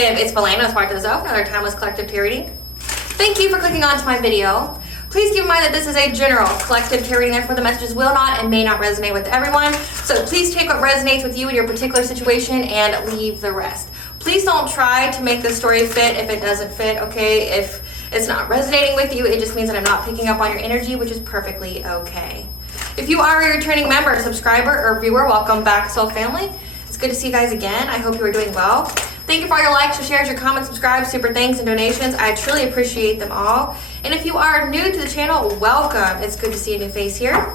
Collective, it's Belana, aspiraltotheself, another timeless collective tarot reading. Thank you for clicking onto my video. Please keep in mind that this is a general collective tarot reading, therefore the messages will not and may not resonate with everyone. So please take what resonates with you in your particular situation and leave the rest. Please don't try to make this story fit if it doesn't fit, okay? If it's not resonating with you, it just means that I'm not picking up on your energy, which is perfectly okay. If you are a returning member, subscriber, or viewer, welcome back, Soul Family. It's good to see you guys again. I hope you are doing well. Thank you for all your likes, your shares, your comments, subscribes, super thanks, and donations. I truly appreciate them all. And if you are new to the channel, welcome. It's good to see a new face here.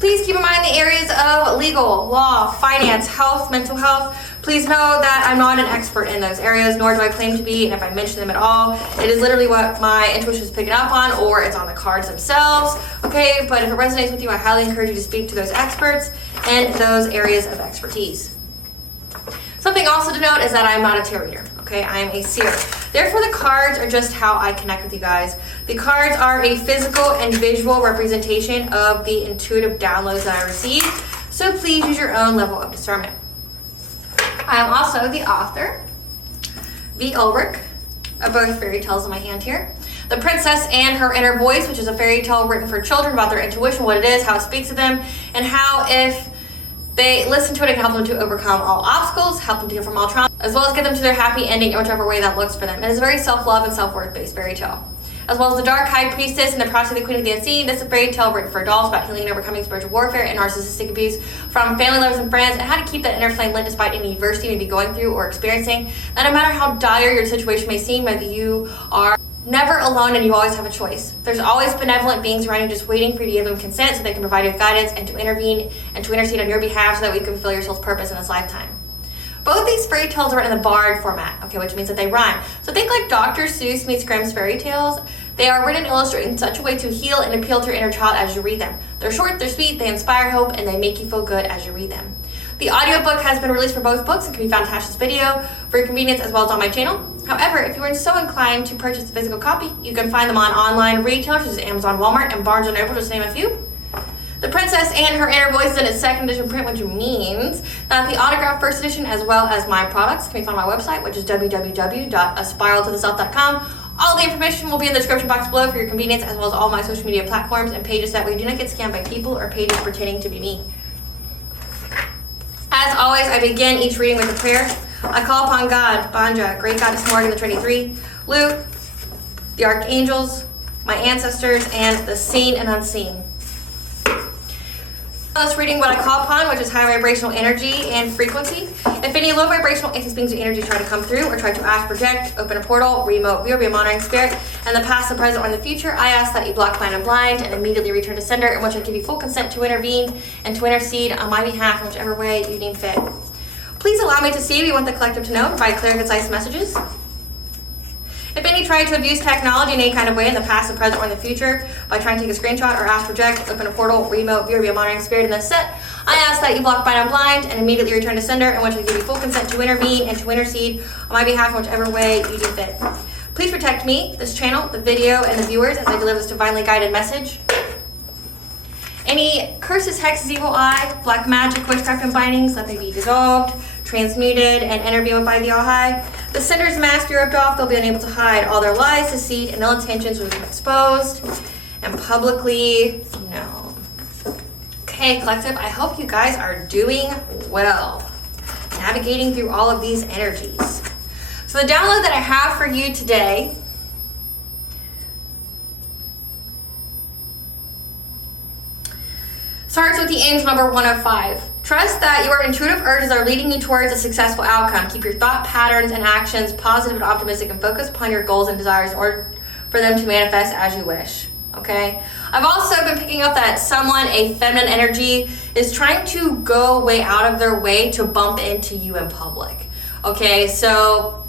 Please keep in mind the areas of legal, law, finance, health, mental health. Please know that I'm not an expert in those areas, nor do I claim to be, and if I mention them at all, it is literally what my intuition is picking up on, or it's on the cards themselves, okay? But if it resonates with you, I highly encourage you to speak to those experts and those areas of expertise. Something also to note is that I'm not a tarot reader, okay? I am a seer. Therefore, the cards are just how I connect with you guys. The cards are a physical and visual representation of the intuitive downloads that I receive, so please use your own level of discernment. I am also the author, V. Ulrich, of both fairy tales in my hand here. The Princess and Her Inner Voice, which is a fairy tale written for children about their intuition, what it is, how it speaks to them, and how if they listen to it, it can help them to overcome all obstacles, help them to heal from all trauma, as well as get them to their happy ending in whichever way that looks for them. It is a very self-love and self-worth based fairy tale. As well as The Dark High Priestess and The Prophecy of the Queen of the Unseen. This is a fairy tale written for adults about healing and overcoming spiritual warfare and narcissistic abuse from family, lovers, and friends, and how to keep that inner flame lit despite any adversity you may be going through or experiencing. That no matter how dire your situation may seem, whether you are never alone and you always have a choice. There's always benevolent beings around you just waiting for you to give them consent so they can provide you with guidance and to intervene and to intercede on your behalf so that we can fulfill your soul's purpose in this lifetime. Both these fairy tales are written in the bard format, okay, which means that they rhyme. So think like Dr. Seuss meets Grimm's fairy tales. They are written and illustrated in such a way to heal and appeal to your inner child as you read them. They're short, they're sweet, they inspire hope, and they make you feel good as you read them. The audiobook has been released for both books and can be found attached to this video for your convenience as well as on my channel. However, if you are so inclined to purchase a physical copy, you can find them on online retailers such as Amazon, Walmart, and Barnes & Noble, just to name a few. The Princess and Her Inner Voice is in its second edition print, which means that the autographed first edition as well as my products can be found on my website, which is www.aspiraltotheself.com. All the information will be in the description box below for your convenience, as well as all my social media platforms and pages, that way you do not get scammed by people or pages pretending to be me. As always, I begin each reading with a prayer. I call upon God, Banja, Great Goddess Morgan, the Trinity Three, Luke, the Archangels, my ancestors, and the seen and unseen. This reading what I call upon, which is high vibrational energy and frequency. If any low vibrational entities, beings, or energy try to come through or try to ask, project, open a portal, remote view, or be a monitoring spirit, and the past, the present, or in the future, I ask that you block, blind, and blind, and immediately return to sender, in which I give you full consent to intervene and to intercede on my behalf in whichever way you deem fit. Please allow me to see what you want the collective to know, provide clear and concise messages. If any try to abuse technology in any kind of way in the past, the present, or in the future by trying to take a screenshot or ask, project, open a portal, remote view, or be a monitoring spirit in this set, I ask that you block, bind, and blind, and immediately return to sender, in which I give you full consent to intervene and to intercede on my behalf in whichever way you deem fit. Please protect me, this channel, the video, and the viewers as I deliver this divinely guided message. Any curses, hexes, evil eye, black magic, witchcraft, and bindings, let they be dissolved, transmuted, and intervened by the All-High. The sender's mask be ripped off, they'll be unable to hide. All their lies, deceit, and ill intentions will become exposed and publicly known. Okay, collective, I hope you guys are doing well, navigating through all of these energies. So the download that I have for you today starts with the angel number 105. Trust that your intuitive urges are leading you towards a successful outcome. Keep your thought patterns and actions positive and optimistic, and focus upon your goals and desires in order for them to manifest as you wish. Okay? I've also been picking up that someone, a feminine energy, is trying to go way out of their way to bump into you in public. Okay? So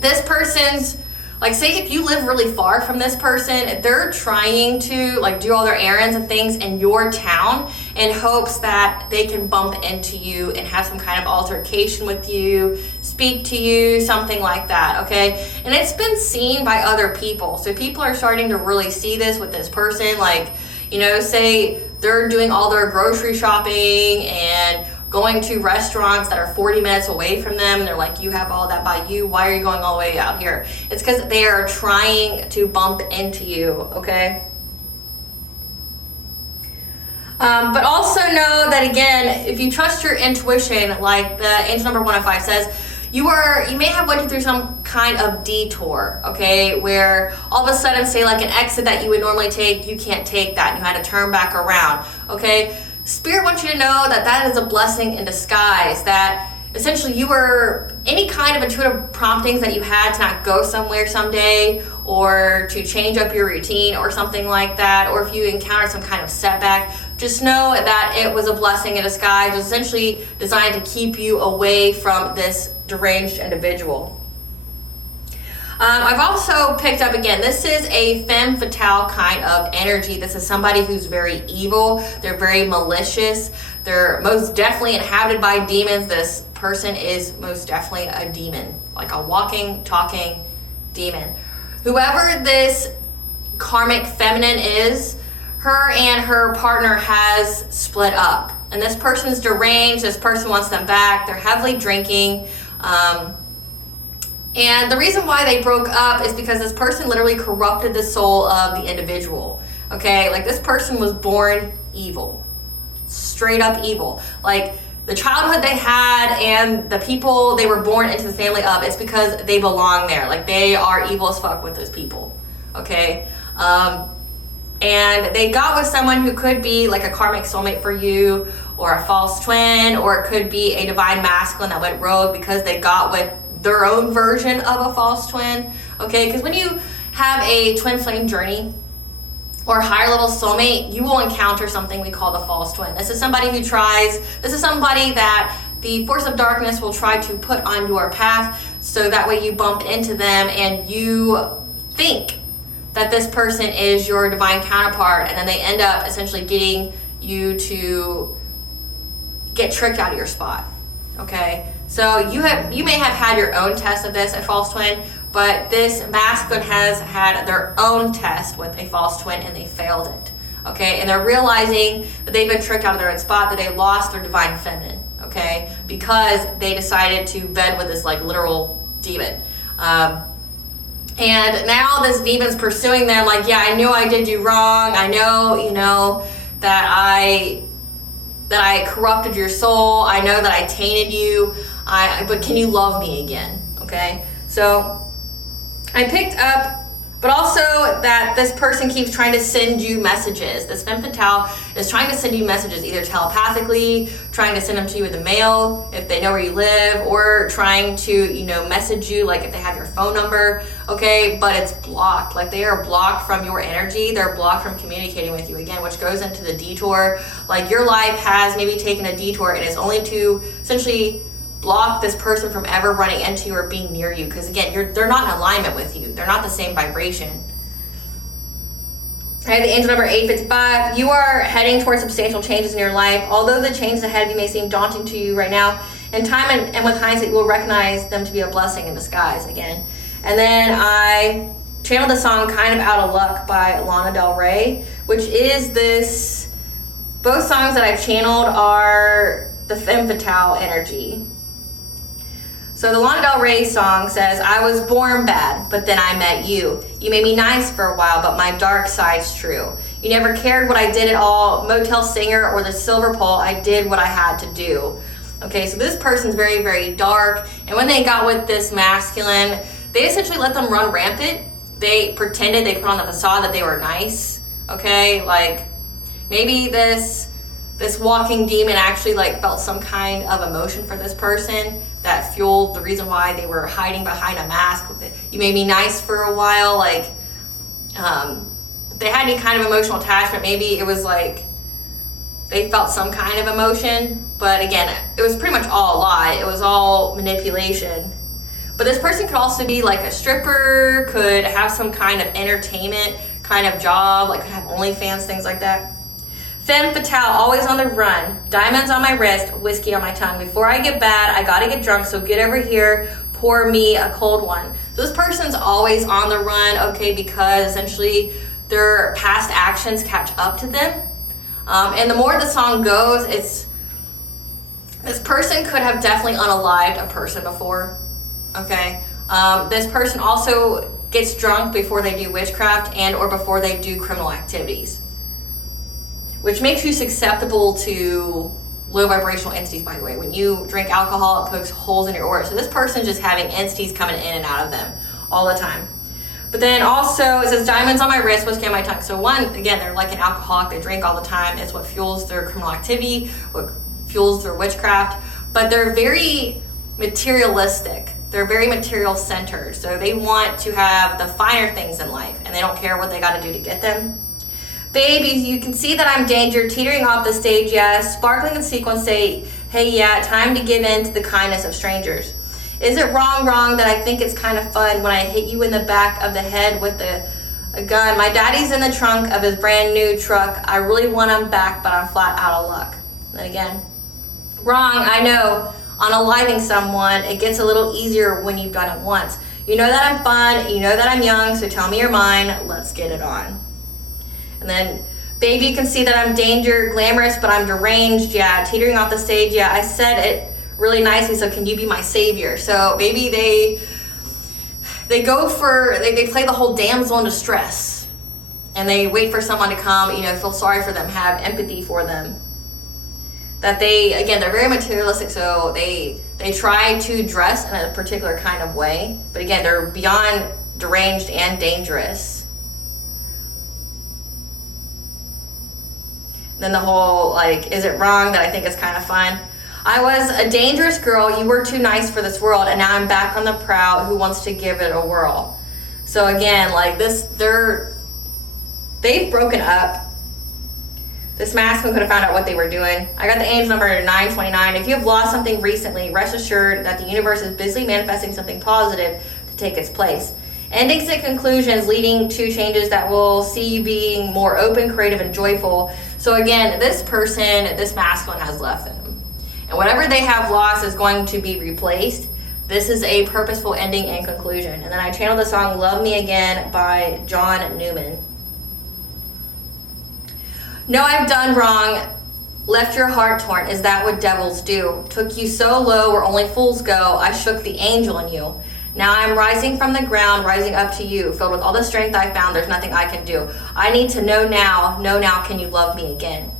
this person's, like, say if you live really far from this person, they're trying to like do all their errands and things in your town in hopes that they can bump into you and have some kind of altercation with you, speak to you, something like that, okay? And it's been seen by other people. So people are starting to really see this with this person. Like, you know, say they're doing all their grocery shopping and going to restaurants that are 40 minutes away from them. They're like, you have all that by you. Why are you going all the way out here? It's because they are trying to bump into you, okay? But also know that, again, if you trust your intuition, like the angel number 105 says, you may have went through some kind of detour, okay, where all of a sudden, say like an exit that you would normally take, you can't take that, and you had to turn back around, okay? Spirit wants you to know that that is a blessing in disguise, that essentially you were, any kind of intuitive promptings that you had to not go somewhere someday, or to change up your routine or something like that, or if you encountered some kind of setback, just know that it was a blessing in disguise. It was essentially designed to keep you away from this deranged individual. I've also picked up, again, this is a femme fatale kind of energy. This is somebody who's very evil. They're very malicious. They're most definitely inhabited by demons. This person is most definitely a demon, like a walking, talking demon. Whoever this karmic feminine is, her and her partner has split up. And this person's deranged. This person wants them back. They're heavily drinking. And the reason why they broke up is because this person literally corrupted the soul of the individual. Okay, like this person was born evil. Straight up evil. Like the childhood they had and the people they were born into the family of, it's because they belong there. Like they are evil as fuck with those people. Okay? And they got with someone who could be like a karmic soulmate for you, or a false twin, or it could be a divine masculine that went rogue because they got with their own version of a false twin. Okay, because when you have a twin flame journey or higher level soulmate, you will encounter something we call the false twin. This is somebody that the force of darkness will try to put on your path, so that way you bump into them and you think that this person is your divine counterpart, and then they end up essentially getting you to get tricked out of your spot. Okay, so you may have had your own test of this, a false twin, but this masculine has had their own test with a false twin and they failed it. Okay, and they're realizing that they've been tricked out of their own spot, that they lost their divine feminine, okay, because they decided to bed with this like literal demon. And now this demon's pursuing them like, yeah, I knew I did you wrong. I know, that I corrupted your soul. I know that I tainted you. But can you love me again? Okay. So I picked up, but also that this person keeps trying to send you messages. This femme fatale is trying to send you messages, either telepathically, trying to send them to you in the mail if they know where you live, or trying to, message you like if they have your phone number, okay? But it's blocked. Like they are blocked from your energy. They're blocked from communicating with you again, which goes into the detour. Like your life has maybe taken a detour and is only to essentially block this person from ever running into you or being near you, because again, they're not in alignment with you. They're not the same vibration. All right, the angel number 855. You are heading towards substantial changes in your life. Although the changes ahead of you may seem daunting to you right now, in time and with hindsight, you will recognize them to be a blessing in disguise again. And then I channeled the song Kind of Out of Luck by Lana Del Rey, which is this, both songs that I've channeled are the femme fatale energy. So the Lana Del Rey song says, I was born bad, but then I met you. You made me nice for a while, but my dark side's true. You never cared what I did at all. Motel singer or the silver pole, I did what I had to do. Okay, so this person's very, very dark. And when they got with this masculine, they essentially let them run rampant. They pretended, they put on the facade that they were nice. Okay, like maybe this walking demon actually like felt some kind of emotion for this person that fueled the reason why they were hiding behind a mask. You made me nice for a while. Like, if they had any kind of emotional attachment, maybe it was like they felt some kind of emotion. But again, it was pretty much all a lie. It was all manipulation. But this person could also be like a stripper, could have some kind of entertainment kind of job, like could have OnlyFans, things like that. Femme fatale, always on the run. Diamonds on my wrist, whiskey on my tongue. Before I get bad, I gotta get drunk, so get over here, pour me a cold one. So this person's always on the run, okay, because essentially their past actions catch up to them. And the more the song goes, This person could have definitely unalived a person before, okay? This person also gets drunk before they do witchcraft and or before they do criminal activities, which makes you susceptible to low vibrational entities, by the way. When you drink alcohol, it pokes holes in your aura. So this person's just having entities coming in and out of them all the time. But then also, it says diamonds on my wrist, whiskey on my tongue. So one, again, they're like an alcoholic. They drink all the time. It's what fuels their criminal activity, what fuels their witchcraft. But they're very materialistic. They're very material centered. So they want to have the finer things in life, and they don't care what they got to do to get them. Babies, you can see that I'm danger, teetering off the stage, yes. Sparkling in sequence, say, hey, yeah, time to give in to the kindness of strangers. Is it wrong that I think it's kind of fun when I hit you in the back of the head with a gun? My daddy's in the trunk of his brand new truck. I really want him back, but I'm flat out of luck. And then again, wrong, I know. Unaliving someone, it gets a little easier when you've done it once. You know that I'm fun, you know that I'm young, so tell me you're mine, let's get it on. And then, baby, you can see that I'm danger, glamorous, but I'm deranged, yeah, teetering off the stage, yeah, I said it really nicely, so can you be my savior? So maybe they go for, they play the whole damsel in distress, and they wait for someone to come, you know, feel sorry for them, have empathy for them. That they, again, they're very materialistic, so they try to dress in a particular kind of way, but again, they're beyond deranged and dangerous. Then the whole, like, is it wrong that I think it's kind of fun? I was a dangerous girl, you were too nice for this world, and now I'm back on the prowl, who wants to give it a whirl? So again, like this, they've broken up. This masculine could have found out what they were doing. I got the angel number 929. If you have lost something recently, rest assured that the universe is busily manifesting something positive to take its place. Endings and conclusions leading to changes that will see you being more open, creative, and joyful. So again, this person, this masculine has left them. And whatever they have lost is going to be replaced. This is a purposeful ending and conclusion. And then I channeled the song Love Me Again by John Newman. No, I've done wrong. Left your heart torn. Is that what devils do? Took you so low where only fools go. I shook the angel in you. Now I'm rising from the ground, rising up to you. Filled with all the strength I found, there's nothing I can do. I need to know now, can you love me again?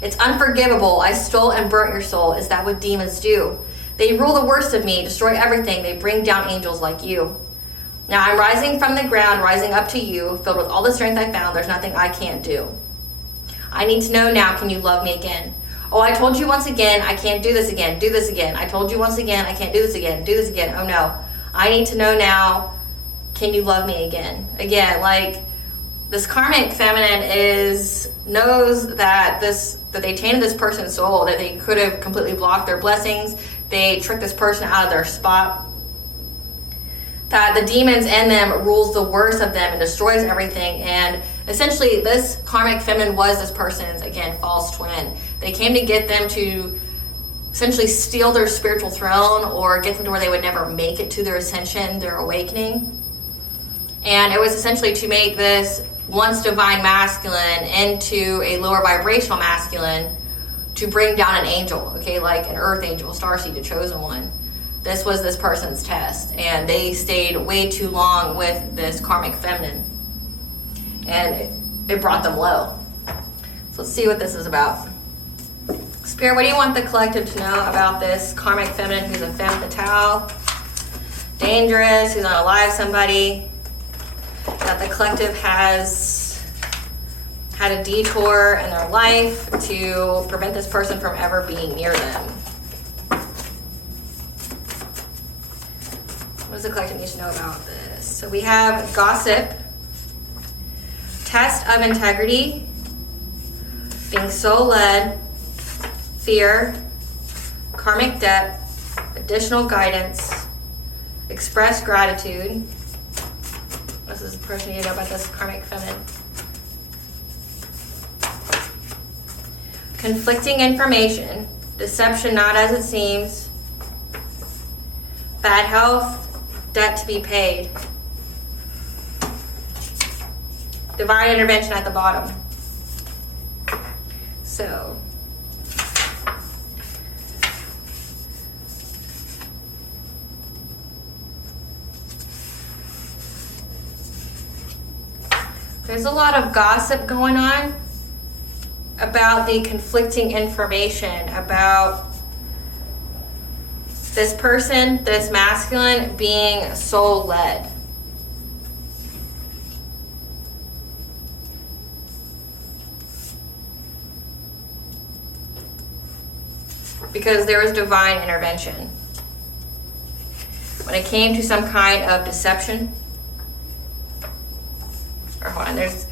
It's unforgivable. I stole and burnt your soul. Is that what demons do? They rule the worst of me, destroy everything. They bring down angels like you. Now I'm rising from the ground, rising up to you. Filled with all the strength I found, there's nothing I can't do. I need to know now, can you love me again? Oh, I told you once again, I can't do this again, do this again. I told you once again, I can't do this again, do this again. Oh no, I need to know now, can you love me again? Again, like this karmic feminine knows that they tainted this person's soul, that they could have completely blocked their blessings. They tricked this person out of their spot. That the demons in them rules the worst of them and destroys everything. And essentially this karmic feminine was this person's, again, false twin. They came to get them to essentially steal their spiritual throne or get them to where they would never make it to their ascension, their awakening. And it was essentially to make this once divine masculine into a lower vibrational masculine to bring down an angel, okay, like an earth angel, a starseed, a chosen one. This was this person's test, and they stayed way too long with this karmic feminine, and it brought them low. So let's see what this is about. Spirit, what do you want the collective to know about this karmic feminine who's a femme fatale, dangerous, who's gonna alive somebody, that the collective has had a detour in their life to prevent this person from ever being near them? What does the collective need to know about this? So we have gossip, test of integrity, being soul-led, fear, karmic debt, additional guidance, express gratitude. This is the person you need to know about this karmic feminine. Conflicting information, deception not as it seems, bad health, debt to be paid, divine intervention at the bottom. There's a lot of gossip going on about the conflicting information about this person, this masculine, being soul-led. Because there was divine intervention. When it came to some kind of deception, or hold on, there's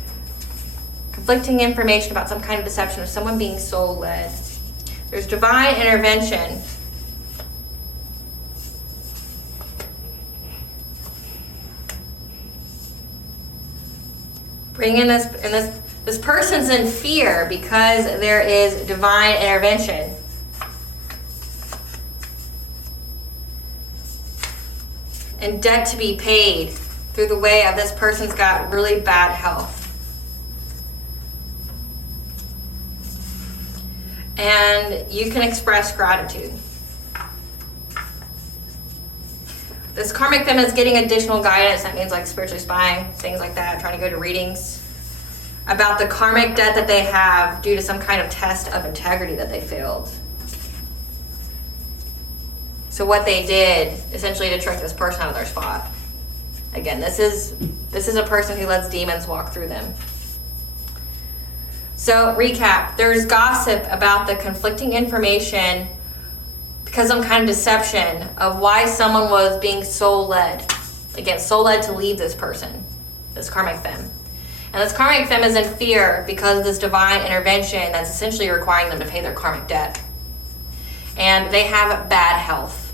conflicting information about some kind of deception of someone being soul-led. There's divine intervention. Bringing this, and this person's in fear because there is divine intervention. And debt to be paid through the way of this person's got really bad health. And you can express gratitude. This karmic feminine is getting additional guidance. That means like spiritually spying, things like that, trying to go to readings about the karmic debt that they have due to some kind of test of integrity that they failed. So what they did, essentially, to trick this person out of their spot. Again, this is a person who lets demons walk through them. So, recap. There's gossip about the conflicting information because of some kind of deception of why someone was being soul-led. Again, soul-led to leave this person, this karmic femme. And this karmic femme is in fear because of this divine intervention that's essentially requiring them to pay their karmic debt. And they have bad health.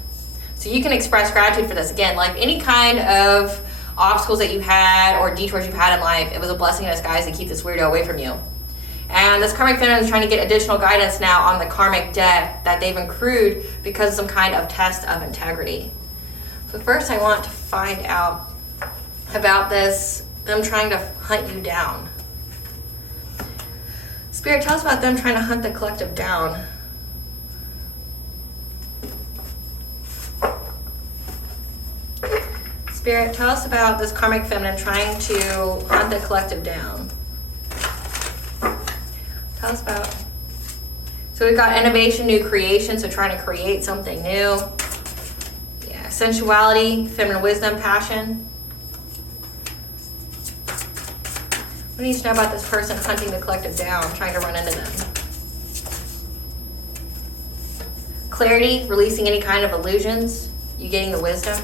So you can express gratitude for this. Again, like any kind of obstacles that you had or detours you've had in life, it was a blessing in disguise to keep this weirdo away from you. And this karmic feminine is trying to get additional guidance now on the karmic debt that they've accrued because of some kind of test of integrity. So first I want to find out about this, them trying to hunt you down. Spirit, tell us about them trying to hunt the collective down. Spirit, tell us about this karmic feminine trying to hunt the collective down. Tell us about. So we've got innovation, new creation, so trying to create something new. Yeah, sensuality, feminine wisdom, passion. What do you need to know about this person hunting the collective down, trying to run into them? Clarity, releasing any kind of illusions. You getting the wisdom.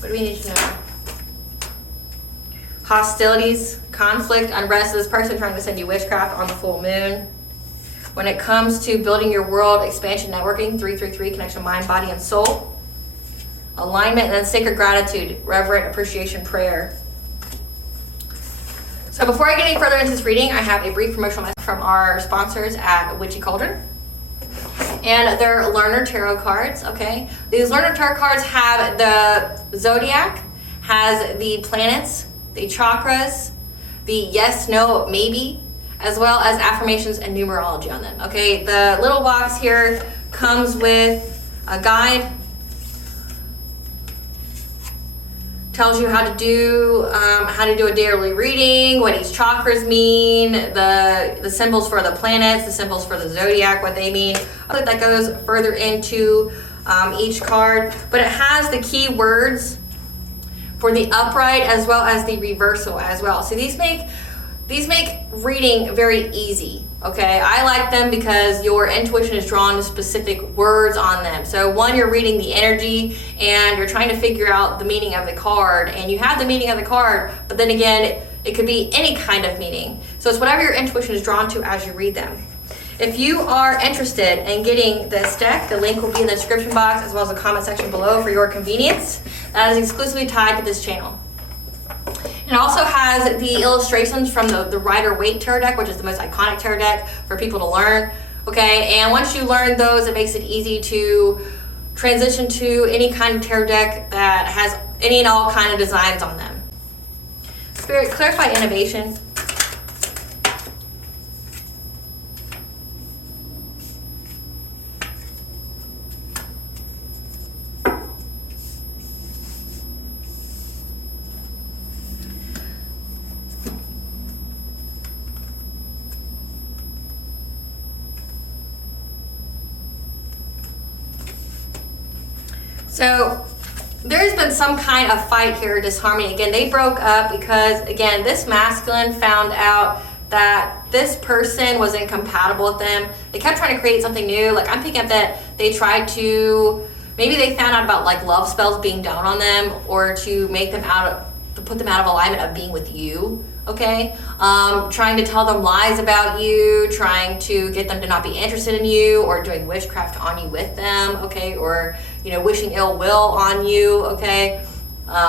What do we need to know? Hostilities, conflict, unrest. This person trying to send you witchcraft on the full moon. When it comes to building your world, expansion, networking, 333, connection, mind, body, and soul. Alignment, and then sacred gratitude, reverent appreciation, prayer. So before I get any further into this reading, I have a brief promotional message from our sponsors at Witchy Cauldron. And they're learner tarot cards, okay? These learner tarot cards have the zodiac, has the planets, the chakras, the yes, no, maybe, as well as affirmations and numerology on them, okay? The little box here comes with a guide, tells you how to do a daily reading, what each chakras mean, the symbols for the planets, the symbols for the zodiac, what they mean. I think that goes further into each card, but it has the key words for the upright as well as the reversal as well. So these make reading very easy. Okay, I like them because your intuition is drawn to specific words on them. So one, you're reading the energy and you're trying to figure out the meaning of the card, and you have the meaning of the card, but then again, it could be any kind of meaning. So it's whatever your intuition is drawn to as you read them. If you are interested in getting this deck, the link will be in the description box as well as the comment section below for your convenience. That is exclusively tied to this channel. It also has the illustrations from the Waite tarot deck, which is the most iconic tarot deck for people to learn. Okay, and once you learn those, it makes it easy to transition to any kind of tarot deck that has any and all kind of designs on them. Spirit, clarify innovation. So there's been some kind of fight here, disharmony. Again, they broke up because, again, this masculine found out that this person was incompatible with them. They kept trying to create something new. Like, I'm picking up that they tried to, maybe they found out about like love spells being down on them, or to make them to put them out of alignment of being with you, okay? Trying to tell them lies about you, trying to get them to not be interested in you, or doing witchcraft on you with them, okay? Or, you know, wishing ill will on you, okay?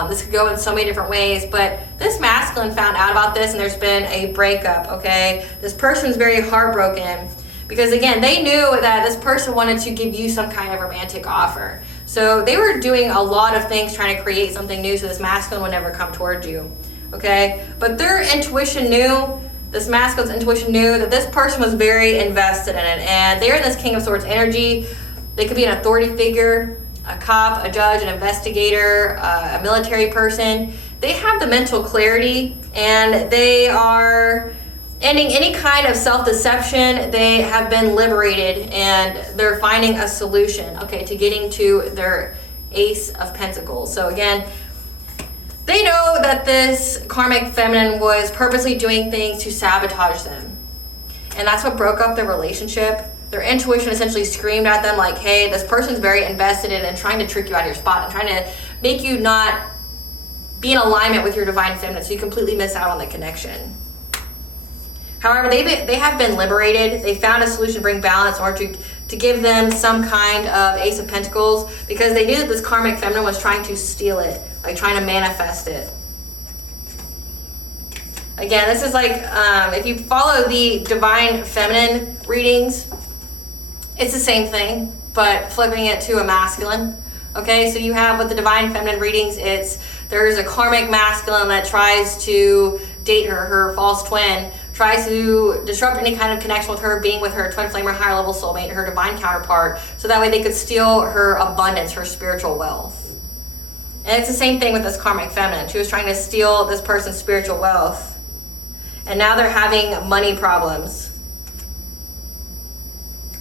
This could go in so many different ways, but this masculine found out about this and there's been a breakup, okay? This person's very heartbroken because, again, they knew that this person wanted to give you some kind of romantic offer. So they were doing a lot of things trying to create something new so this masculine would never come towards you, okay? But their intuition knew, this masculine's intuition knew that this person was very invested in it, and they're in this King of Swords energy. They could be an authority figure, a cop, a judge, an investigator, a military person. They have the mental clarity and they are ending any kind of self-deception. They have been liberated and they're finding a solution, okay, to getting to their Ace of Pentacles. So again, they know that this karmic feminine was purposely doing things to sabotage them. And that's what broke up their relationship. Their intuition essentially screamed at them like, hey, this person's very invested in and trying to trick you out of your spot and trying to make you not be in alignment with your divine feminine, so you completely miss out on the connection. However, they have been liberated. They found a solution to bring balance in order to give them some kind of Ace of Pentacles, because they knew that this karmic feminine was trying to steal it, like trying to manifest it. Again, this is like, if you follow the divine feminine readings, it's the same thing, but flipping it to a masculine. Okay, so you have with the divine feminine readings, there's a karmic masculine that tries to date her false twin, tries to disrupt any kind of connection with her, being with her twin flame or higher level soulmate, her divine counterpart, so that way they could steal her abundance, her spiritual wealth. And it's the same thing with this karmic feminine. She was trying to steal this person's spiritual wealth. And now they're having money problems.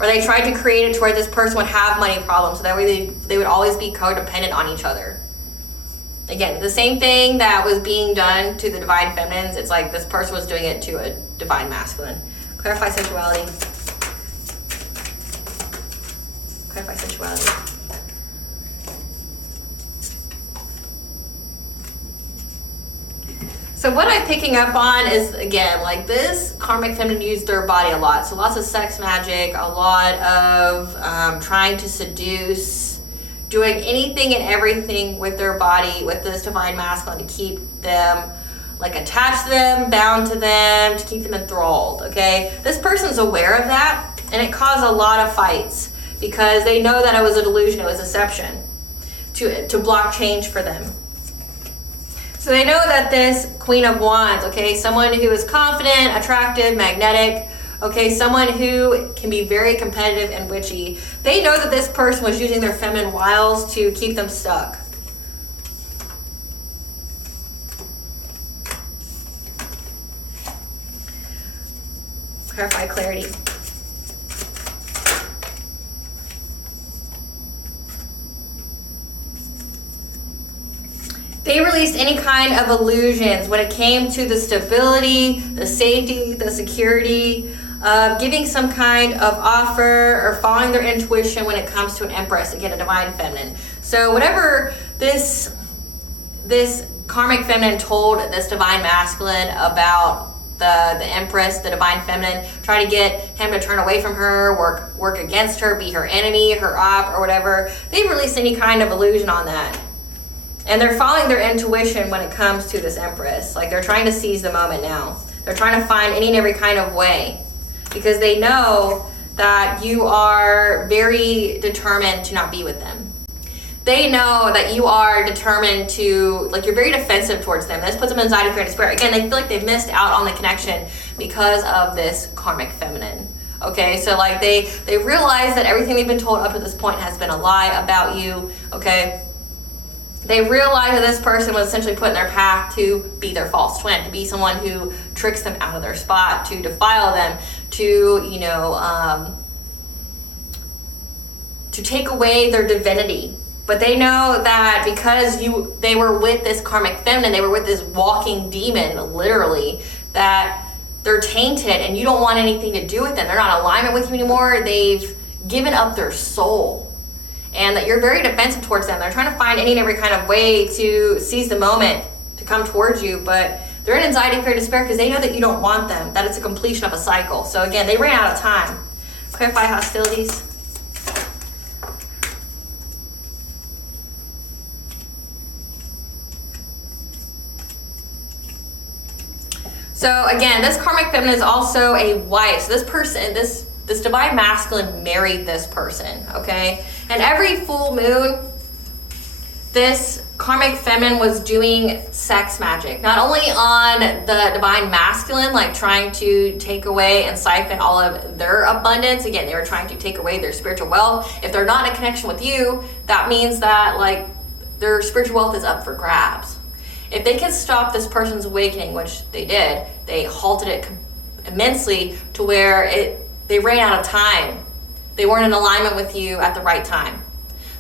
Or they tried to create it to where this person would have money problems, so that way they would always be codependent on each other. Again, the same thing that was being done to the divine feminines, it's like this person was doing it to a divine masculine. Clarify sensuality. Clarify sensuality. So what I'm picking up on is, again, like this karmic feminine used their body a lot. So lots of sex magic, a lot of trying to seduce, doing anything and everything with their body, with this divine masculine, to keep them, like attached to them, bound to them, to keep them enthralled, okay? This person's aware of that, and it caused a lot of fights because they know that it was a delusion, it was deception to block change for them. So they know that this Queen of Wands, okay, someone who is confident, attractive, magnetic, okay, someone who can be very competitive and witchy, they know that this person was using their feminine wiles to keep them stuck. Clarify clarity. They released any kind of illusions when it came to the stability, the safety, the security, giving some kind of offer or following their intuition when it comes to an Empress, again, a divine feminine. So whatever this karmic feminine told this divine masculine about the Empress, the divine feminine, try to get him to turn away from her, work against her, be her enemy, her op, or whatever, they've released any kind of illusion on that. And they're following their intuition when it comes to this Empress. Like, they're trying to seize the moment now. They're trying to find any and every kind of way, because they know that you are very determined to not be with them. They know that you are determined to, like, you're very defensive towards them. This puts them in anxiety, fear, and despair. Again, they feel like they've missed out on the connection because of this karmic feminine. Okay, so like they realize that everything they've been told up to this point has been a lie about you, okay? They realize that this person was essentially put in their path to be their false twin, to be someone who tricks them out of their spot, to defile them, to, to take away their divinity, But they know that because they were with this karmic feminine, they were with this walking demon, literally, that they're tainted and you don't want anything to do with them. They're not in alignment with you anymore. They've given up their soul. And that you're very defensive towards them. They're trying to find any and every kind of way to seize the moment to come towards you, but they're in anxiety, fear, despair because they know that you don't want them, that it's a completion of a cycle. So again, they ran out of time. Clarify hostilities. So again, this karmic feminine is also a wife. So this person, this divine masculine married this person, okay? And every full moon, this karmic feminine was doing sex magic. Not only on the divine masculine, like trying to take away and siphon all of their abundance. Again, they were trying to take away their spiritual wealth. If they're not in a connection with you, that means that like their spiritual wealth is up for grabs. If they can stop this person's awakening, which they did, they halted it immensely to where they ran out of time. They weren't in alignment with you at the right time.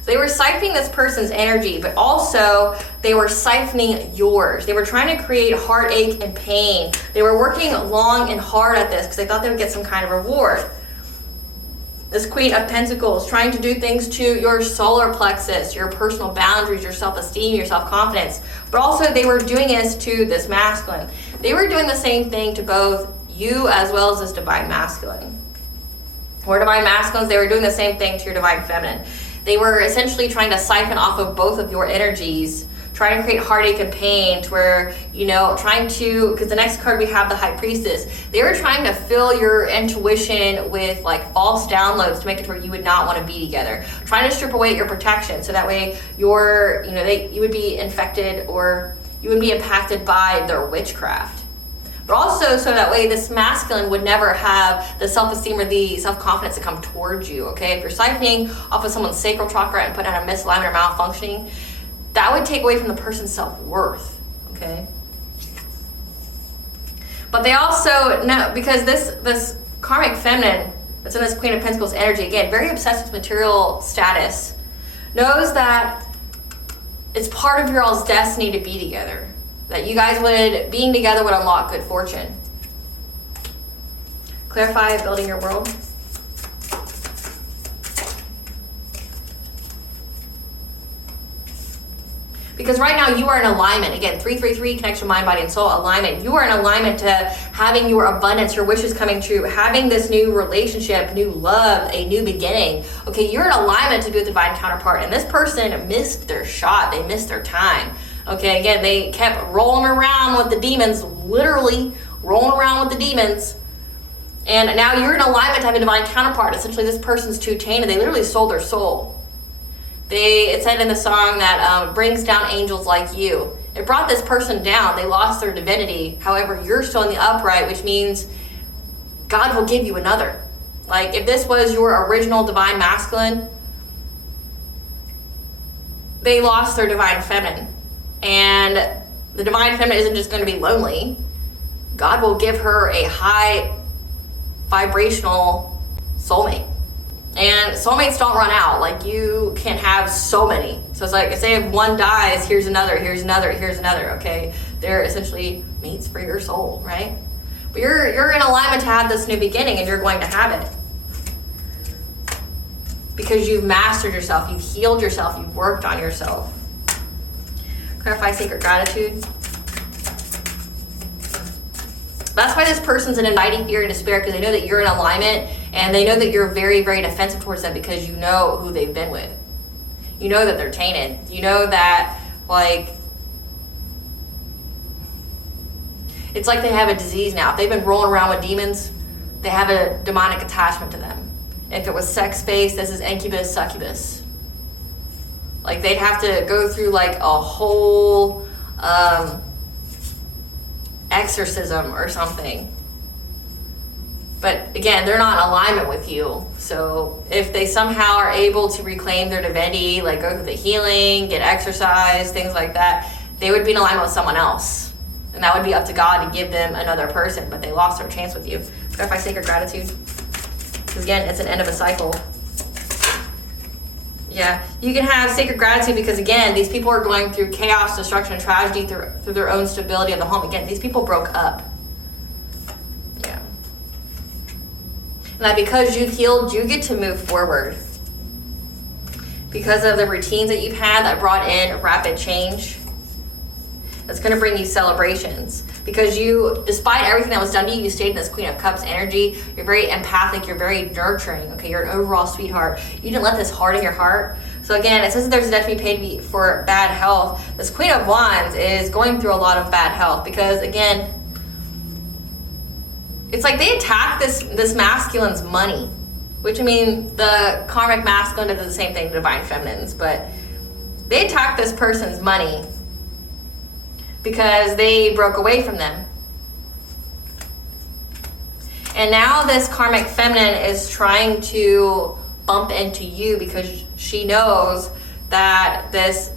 So they were siphoning this person's energy, but also they were siphoning yours. They were trying to create heartache and pain. They were working long and hard at this because they thought they would get some kind of reward. This Queen of Pentacles, trying to do things to your solar plexus, your personal boundaries, your self-esteem, your self-confidence. But also they were doing this to this masculine. They were doing the same thing to both you as well as this divine masculine. Or divine masculines, they were doing the same thing to your divine feminine. They were essentially trying to siphon off of both of your energies, trying to create heartache and pain to where, trying to, because the next card we have the High Priestess, they were trying to fill your intuition with like false downloads to make it where you would not want to be together. Trying to strip away your protection so that way you would be infected or you would be impacted by their witchcraft. But also so that way this masculine would never have the self-esteem or the self-confidence to come towards you, okay? If you're siphoning off of someone's sacral chakra and putting out a misalignment or malfunctioning, that would take away from the person's self-worth, okay? But they also know, because this karmic feminine that's in this Queen of Pentacles energy, again, very obsessed with material status, knows that it's part of your all's destiny to be together. That you guys being together would unlock good fortune. Clarify building your world. Because right now you are in alignment. Again, 333, connection, mind, body, and soul, alignment. You are in alignment to having your abundance, your wishes coming true, having this new relationship, new love, a new beginning. Okay, you're in alignment to be with the divine counterpart. And this person missed their shot. They missed their time. Okay, again, they kept rolling around with the demons, literally rolling around with the demons. And now you're in alignment to have a divine counterpart. Essentially, this person's too tainted. They literally sold their soul. It said in the song that brings down angels like you. It brought this person down. They lost their divinity. However, you're still in the upright, which means God will give you another. Like, if this was your original divine masculine, they lost their divine feminine. And the divine feminine isn't just going to be lonely. God will give her a high vibrational soulmate. And soulmates don't run out. Like, you can have so many. So it's like, say if one dies, here's another, here's another, here's another, okay? They're essentially mates for your soul, right? But you're in alignment to have this new beginning, and you're going to have it. Because you've mastered yourself, you've healed yourself, you've worked on yourself. Clarify sacred gratitude. That's why this person's in anxiety, fear, and despair, because they know that you're in alignment, and they know that you're very, very defensive towards them because you know who they've been with. You know that they're tainted. You know that, like, it's like they have a disease now. If they've been rolling around with demons, they have a demonic attachment to them. If it was sex-based, this is incubus, succubus. Like, they'd have to go through like a whole exorcism or something. But again, they're not in alignment with you. So if they somehow are able to reclaim their divinity, like go through the healing, get exercise, things like that, they would be in alignment with someone else. And that would be up to God to give them another person, but they lost their chance with you. Clarify sacred gratitude. Because again, it's an end of a cycle. Yeah, you can have sacred gratitude because, again, these people are going through chaos, destruction, and tragedy through their own stability of the home. Again, these people broke up. Yeah. And that because you've healed, you get to move forward. Because of the routines that you've had that brought in rapid change, that's going to bring you celebrations. Because you, despite everything that was done to you, you stayed in this Queen of Cups energy. You're very empathic. You're very nurturing. Okay, you're an overall sweetheart. You didn't let this harden your heart. So again, it says that there's a debt to be paid for bad health. This Queen of Wands is going through a lot of bad health because, again, it's like they attack this masculine's money, which, I mean, the karmic masculine did the same thing to divine feminines, but they attacked this person's money because they broke away from them. And now this karmic feminine is trying to bump into you because she knows that this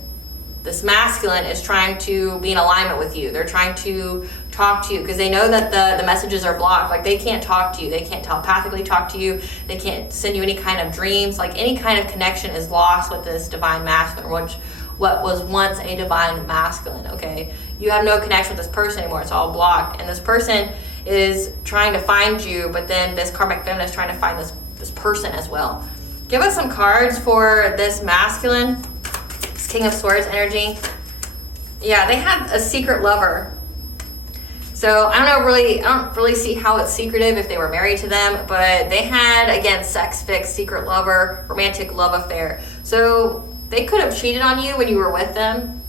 masculine is trying to be in alignment with you. They're trying to talk to you because they know that the messages are blocked. Like, they can't talk to you. They can't telepathically talk to you. They can't send you any kind of dreams. Like, any kind of connection is lost with this divine masculine, which what was once a divine masculine, okay? You have no connection with this person anymore. It's all blocked. And this person is trying to find you, but then this karmic feminine is trying to find this person as well. Give us some cards for this masculine, this King of Swords energy. Yeah, they have a secret lover. So I don't really see how it's secretive if they were married to them, but they had, again, sex fix, secret lover, romantic love affair. So they could have cheated on you when you were with them,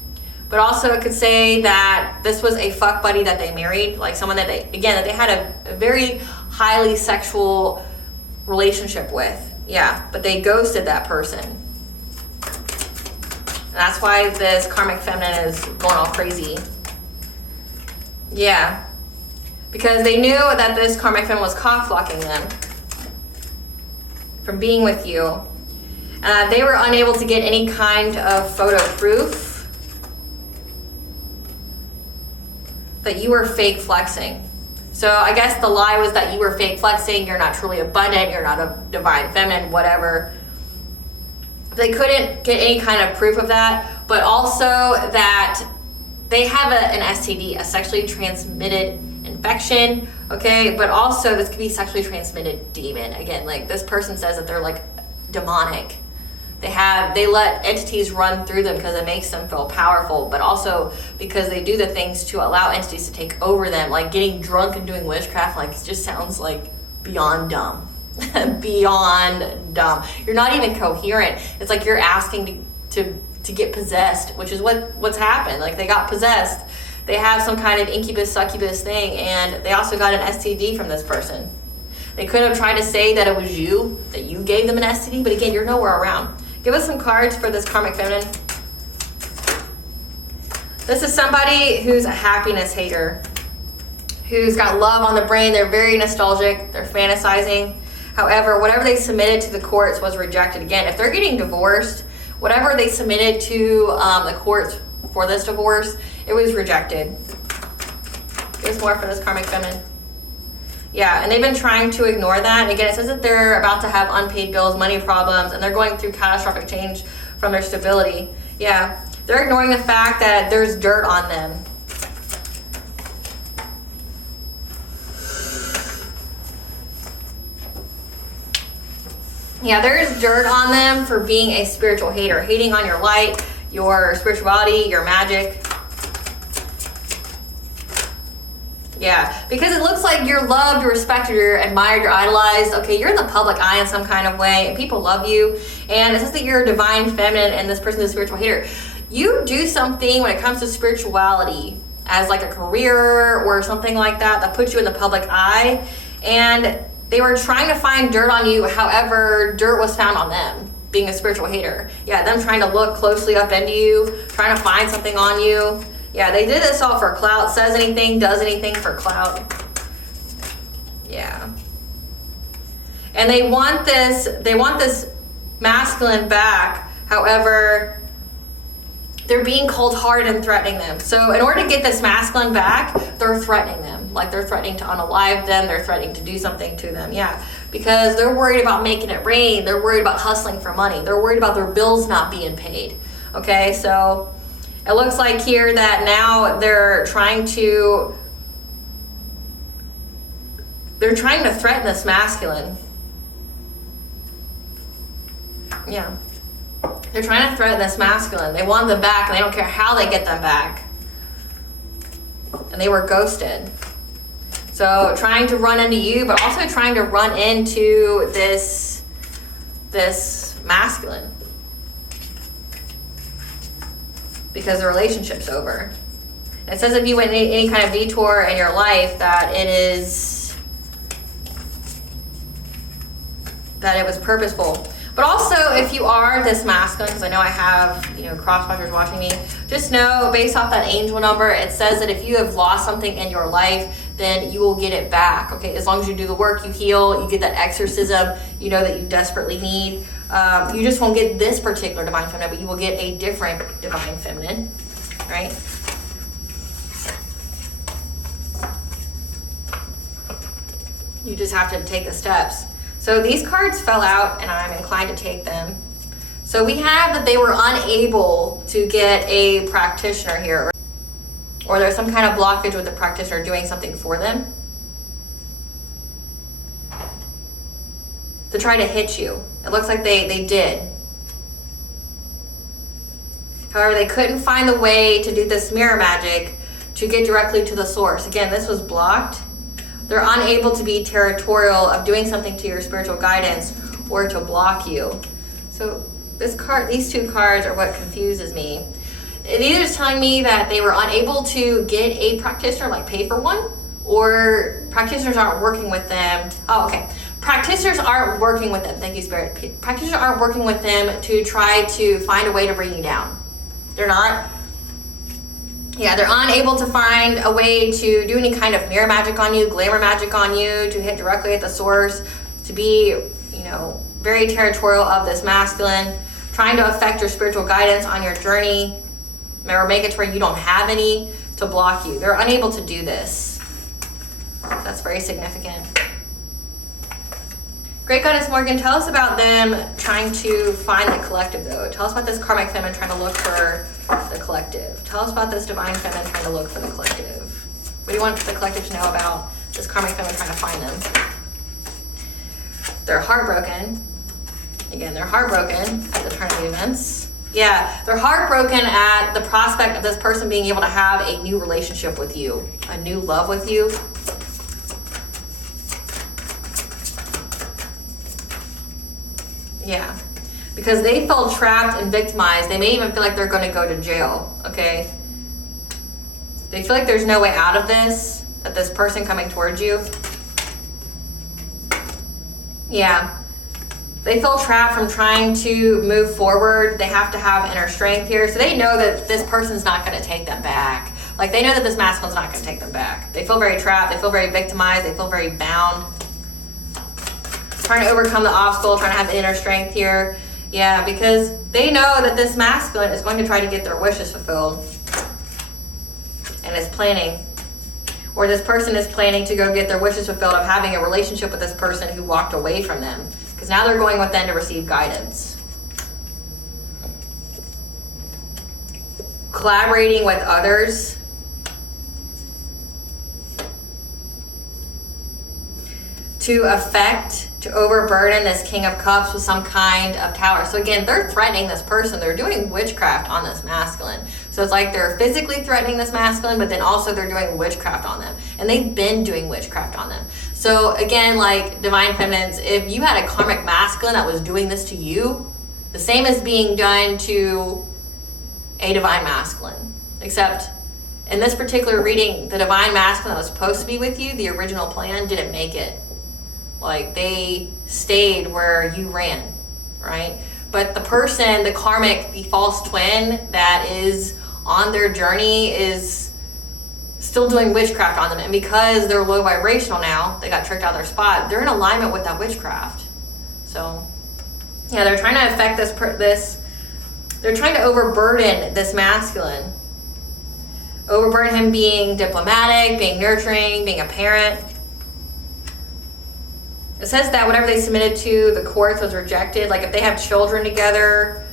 but also it could say that this was a fuck buddy that they married, like someone that they had a very highly sexual relationship with. Yeah, but they ghosted that person. And that's why this karmic feminine is going all crazy. Yeah, because they knew that this karmic feminine was cock-blocking them from being with you. They were unable to get any kind of photo proof that you were fake flexing. So I guess the lie was that you were fake flexing, you're not truly abundant, you're not a divine feminine, whatever. They couldn't get any kind of proof of that, but also that they have an STD, a sexually transmitted infection, okay? But also this could be sexually transmitted demon. Again, like, this person says that they're like demonic. They let entities run through them because it makes them feel powerful, but also because they do the things to allow entities to take over them, like getting drunk and doing witchcraft. Like, it just sounds like beyond dumb. Beyond dumb. You're not even coherent. It's like you're asking to get possessed, which is what's happened. Like, they got possessed. They have some kind of incubus succubus thing, and they also got an STD from this person. They could have tried to say that it was you, that you gave them an STD, but again, you're nowhere around. Give us some cards for this karmic feminine. This is somebody who's a happiness hater, who's got love on the brain. They're very nostalgic. They're fantasizing. However, whatever they submitted to the courts was rejected. Again, if they're getting divorced, whatever they submitted to the courts for this divorce, it was rejected. Give us more for this karmic feminine. Yeah, and they've been trying to ignore that. And again, it says that they're about to have unpaid bills, money problems, and they're going through catastrophic change from their stability. Yeah, they're ignoring the fact that there's dirt on them. Yeah, there's dirt on them for being a spiritual hater, hating on your light, your spirituality, your magic. Yeah, because it looks like you're loved, you're respected, you're admired, you're idolized. Okay, you're in the public eye in some kind of way, and people love you. And it says that you're a divine feminine, and this person is a spiritual hater. You do something when it comes to spirituality as like a career or something like that puts you in the public eye. And they were trying to find dirt on you. However, dirt was found on them, being a spiritual hater. Yeah, them trying to look closely up into you, trying to find something on you. Yeah, they did this all for clout. Says anything, does anything for clout. Yeah. And they want this masculine back. However, they're being cold-hearted and threatening them. So in order to get this masculine back, they're threatening them. Like, they're threatening to unalive them. They're threatening to do something to them. Yeah. because they're worried about making it rain. They're worried about hustling for money. They're worried about their bills not being paid. Okay, so it looks like here that now they're trying to threaten this masculine. Yeah. They're trying to threaten this masculine. They want them back, and they don't care how they get them back. And they were ghosted. So trying to run into you, but also trying to run into this masculine. Because the relationship's over. It says if you went any kind of detour in your life, that it was purposeful. But also, if you are this masculine, because I know I have, crosswatchers watching me, just know, based off that angel number, it says that if you have lost something in your life, then you will get it back, okay? As long as you do the work, you heal, you get that exorcism, that you desperately need. You just won't get this particular divine feminine, but you will get a different divine feminine, right? You just have to take the steps. So these cards fell out, and I'm inclined to take them. So we have that they were unable to get a practitioner here, or there's some kind of blockage with the practitioner doing something for them to try to hit you. It looks like they did. However, they couldn't find the way to do this mirror magic to get directly to the source. Again, this was blocked. They're unable to be territorial of doing something to your spiritual guidance or to block you. So these two cards are what confuses me. It either is telling me that they were unable to get a practitioner, like pay for one, or practitioners aren't working with them. Oh, okay. Practitioners aren't working with them. Thank you, Spirit. Practitioners aren't working with them to try to find a way to bring you down. They're not. Yeah, they're unable to find a way to do any kind of mirror magic on you, glamour magic on you, to hit directly at the source, to be, very territorial of this masculine, trying to affect your spiritual guidance on your journey, or make it to where you don't have any, to block you. They're unable to do this. That's very significant. Great Goddess Morgan, tell us about them trying to find the collective, though. Tell us about this karmic feminine trying to look for the collective. Tell us about this divine feminine trying to look for the collective. What do you want the collective to know about this karmic feminine trying to find them? They're heartbroken. Again, they're heartbroken at the turn of the events. Yeah, they're heartbroken at the prospect of this person being able to have a new relationship with you, a new love with you. Yeah, because they felt trapped and victimized. They may even feel like they're going to go to jail, okay? They feel like there's no way out of this, that this person coming towards you. Yeah. They feel trapped from trying to move forward. They have to have inner strength here. So they know that this person's not going to take them back. Like, they know that this masculine's not going to take them back. They feel very trapped. They feel very victimized. They feel very bound. Trying to overcome the obstacle, trying to have inner strength here. Yeah, because they know that this masculine is going to try to get their wishes fulfilled. And is planning. Or this person is planning to go get their wishes fulfilled of having a relationship with this person who walked away from them. Because now they're going with them to receive guidance. Collaborating with others. To overburden this King of Cups with some kind of tower. So again, they're threatening this person. They're doing witchcraft on this masculine. So it's like they're physically threatening this masculine, but then also they're doing witchcraft on them. And they've been doing witchcraft on them. So again, like divine feminines, if you had a karmic masculine that was doing this to you, the same is being done to a divine masculine. Except in this particular reading, the divine masculine that was supposed to be with you, the original plan, didn't make it. Like, they stayed where you ran, right? But the person, the karmic, the false twin that is on their journey is still doing witchcraft on them. And because they're low vibrational now, they got tricked out of their spot, they're in alignment with that witchcraft. So, yeah, they're trying to affect they're trying to overburden this masculine. Overburden him being diplomatic, being nurturing, being a parent. It says that whatever they submitted to the courts was rejected. Like if they have children together,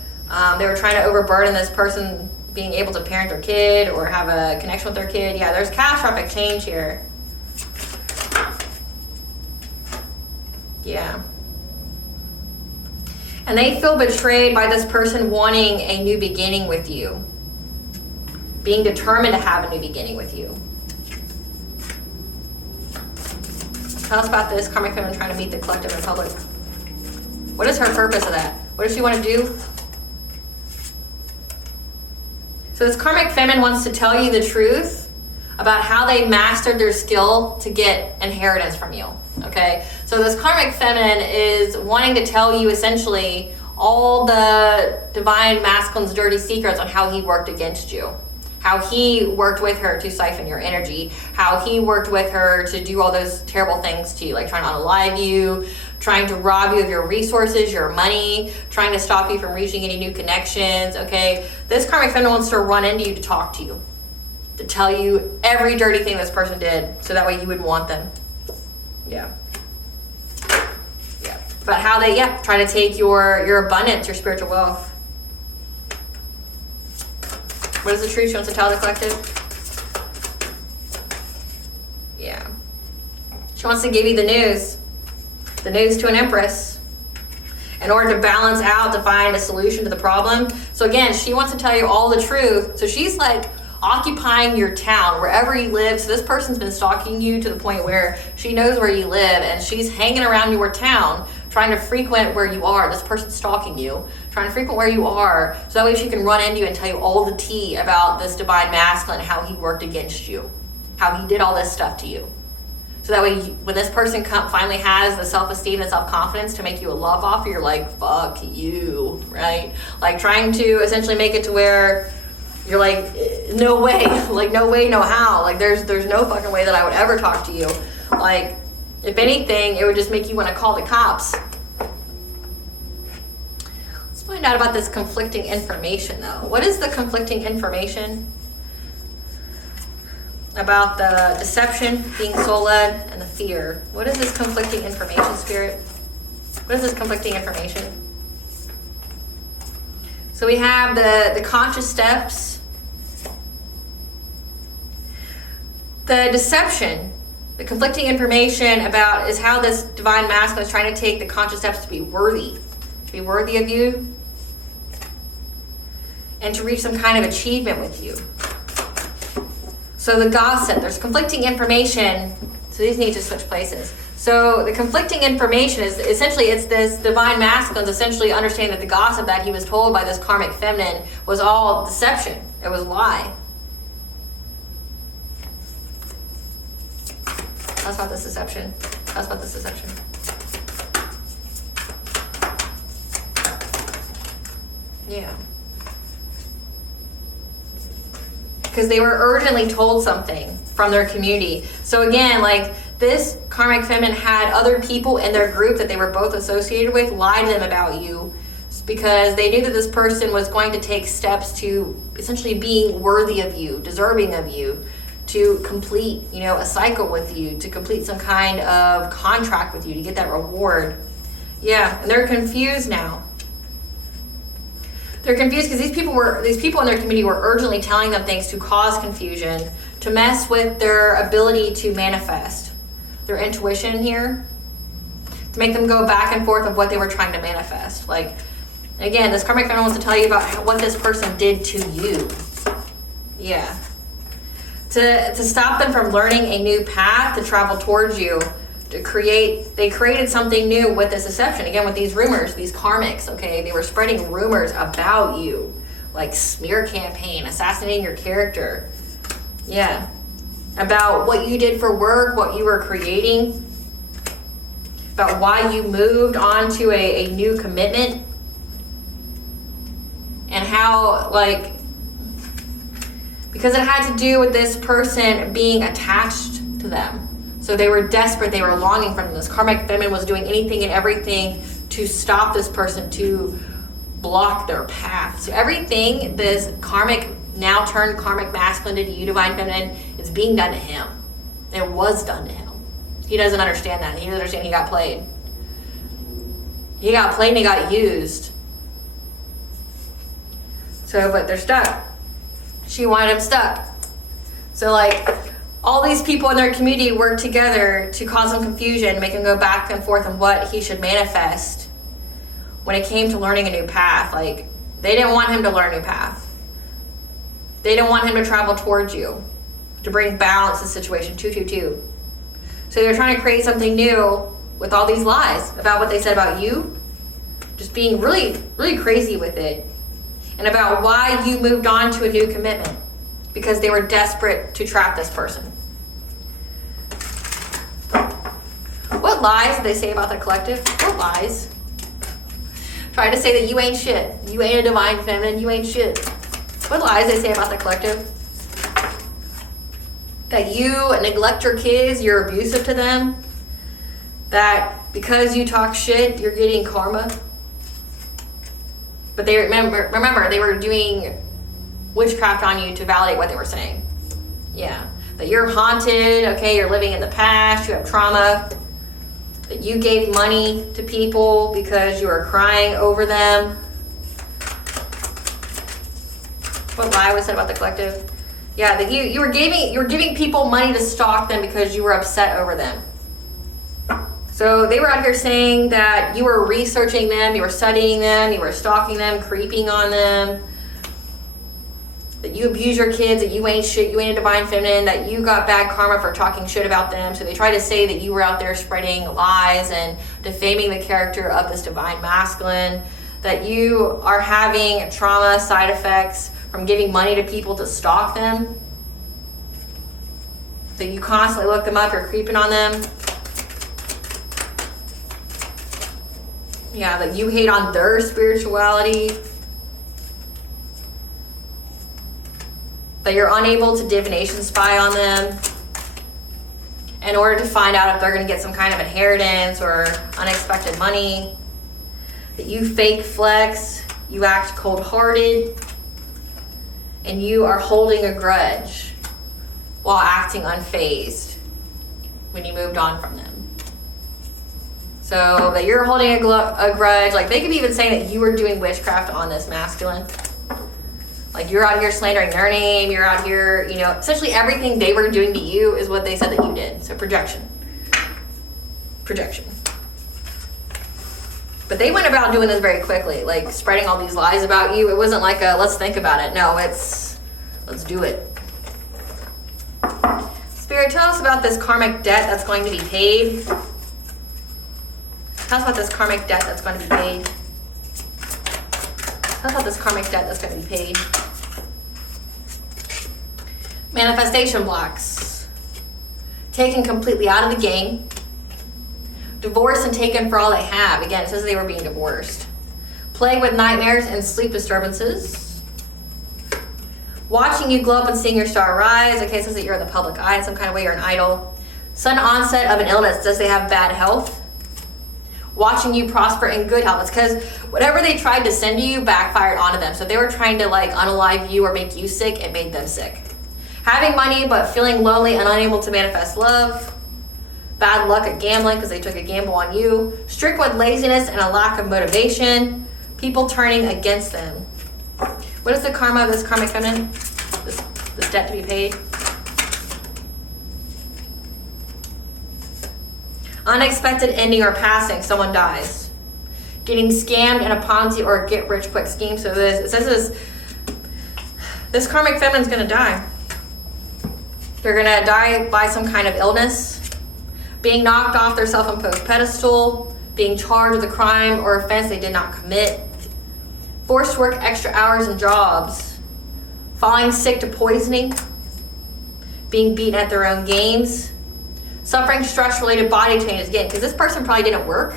they were trying to overburden this person being able to parent their kid or have a connection with their kid. Yeah, there's catastrophic change here. Yeah. And they feel betrayed by this person wanting a new beginning with you. Being determined to have a new beginning with you. Tell us about this karmic feminine trying to meet the collective in public. What is her purpose of that? What does she want to do? So this karmic feminine wants to tell you the truth about how they mastered their skill to get inheritance from you. Okay? So this karmic feminine is wanting to tell you essentially all the divine masculine's dirty secrets on how he worked against you. How he worked with her to siphon your energy, how he worked with her to do all those terrible things to you, like trying to unalive you, trying to rob you of your resources, your money, trying to stop you from reaching any new connections, okay? This karmic feminine wants to run into you to talk to you, to tell you every dirty thing this person did, so that way you wouldn't want them. Yeah. Yeah. But how they, try to take your abundance, your spiritual wealth. What is the truth she wants to tell the collective? Yeah. She wants to give you the news to an empress in order to balance out, to find a solution to the problem. So again, she wants to tell you all the truth. So she's like occupying your town, wherever you live. So this person's been stalking you to the point where she knows where you live and she's hanging around your town, trying to frequent where you are. This person's stalking you, trying to frequent where you are, so that way she can run into you and tell you all the tea about this divine masculine, how he worked against you, how he did all this stuff to you. So that way, when this person finally has the self-esteem and self-confidence to make you a love offer, you're like, fuck you, right? Like trying to essentially make it to where you're like, no way, like no way, no how. Like there's no fucking way that I would ever talk to you. Like, if anything, it would just make you want to call the cops. Let's find out about this conflicting information, though. What is the conflicting information about the deception, being soul-led, and the fear? What is this conflicting information, Spirit? What is this conflicting information? So we have the conscious steps, the deception. The conflicting information about is how this divine masculine is trying to take the conscious steps to be worthy of you, and to reach some kind of achievement with you. So the gossip, there's conflicting information, so these need to switch places. So the conflicting information is essentially, it's this divine masculine essentially understanding that the gossip that he was told by this karmic feminine was all deception. It was a lie. Tell us about this deception. Tell us about this deception. Yeah. Because they were urgently told something from their community. So again, like this karmic feminine had other people in their group that they were both associated with lie to them about you, because they knew that this person was going to take steps to essentially being worthy of you, deserving of you, to complete, a cycle with you, to complete some kind of contract with you, to get that reward. Yeah, and they're confused now. They're confused because these people in their community were urgently telling them things to cause confusion, to mess with their ability to manifest, their intuition here, to make them go back and forth of what they were trying to manifest. Like, again, this karmic feminine wants to tell you about what this person did to you. Yeah. To stop them from learning a new path to travel towards you, they created something new with this deception. Again, with these rumors, these karmics, okay? They were spreading rumors about you, like smear campaign, assassinating your character. Yeah. About what you did for work, what you were creating, about why you moved on to a new commitment, and how, because it had to do with this person being attached to them. So they were desperate, they were longing for them. This karmic feminine was doing anything and everything to stop this person, to block their path. So everything this karmic, now turned karmic masculine did to you, divine feminine, is being done to him. It was done to him. He doesn't understand that. He doesn't understand he got played. He got played and he got used. So, but they're stuck. She wanted him stuck. So like, all these people in their community work together to cause him confusion, make him go back and forth on what he should manifest when it came to learning a new path. Like, they didn't want him to learn a new path. They didn't want him to travel towards you, to bring balance to the situation, 222. So they're trying to create something new with all these lies about what they said about you, just being really, really crazy with it, and about why you moved on to a new commitment, because they were desperate to trap this person. What lies did they say about the collective? What lies? Tried to say that you ain't shit. You ain't a divine feminine. You ain't shit. What lies they say about the collective? That you neglect your kids, you're abusive to them. That because you talk shit, you're getting karma. But they remember they were doing witchcraft on you to validate what they were saying. Yeah. That you're haunted, okay, you're living in the past, you have trauma. That you gave money to people because you were crying over them. What lie was said about the collective? Yeah, that you were giving people money to stalk them because you were upset over them. So they were out here saying that you were researching them, you were studying them, you were stalking them, creeping on them. That you abuse your kids, that you ain't shit, you ain't a divine feminine, that you got bad karma for talking shit about them. So they try to say that you were out there spreading lies and defaming the character of this divine masculine, that you are having trauma side effects from giving money to people to stalk them, that you constantly look them up, you're creeping on them. Yeah, that you hate on their spirituality. That you're unable to divination spy on them in order to find out if they're going to get some kind of inheritance or unexpected money. That you fake flex, you act cold-hearted, and you are holding a grudge while acting unfazed when you moved on from them. So that you're holding a grudge, like they could be even saying that you were doing witchcraft on this masculine. Like you're out here slandering their name, you're out here, you know, essentially everything they were doing to you is what they said that you did. So projection. But they went about doing this very quickly, like spreading all these lies about you. It wasn't like a, let's think about it. No, it's, let's do it. Spirit, tell us about this karmic debt that's going to be paid. Tell us about this karmic debt that's going to be paid. Tell us about this karmic debt that's going to be paid. Manifestation blocks. Taken completely out of the game. Divorced and taken for all they have. Again, it says they were being divorced. Plagued with nightmares and sleep disturbances. Watching you glow up and seeing your star rise. Okay, it says that you're in the public eye in some kind of way, you're an idol. Sudden onset of an illness. Does they have bad health? Watching you prosper in good health. It's because whatever they tried to send to you backfired onto them. So if they were trying to like unalive you or make you sick, it made them sick. Having money but feeling lonely and unable to manifest love. Bad luck at gambling because they took a gamble on you. Strict with laziness and a lack of motivation. People turning against them. What is the karma of this karmic feminine? This debt to be paid. Unexpected ending or passing. Someone dies. Getting scammed in a Ponzi or a get-rich-quick scheme. So it says this karmic feminine's going to die. They're going to die by some kind of illness. Being knocked off their self-imposed pedestal. Being charged with a crime or offense they did not commit. Forced to work extra hours and jobs. Falling sick to poisoning. Being beaten at their own games. Suffering stress-related body changes, again, because this person probably didn't work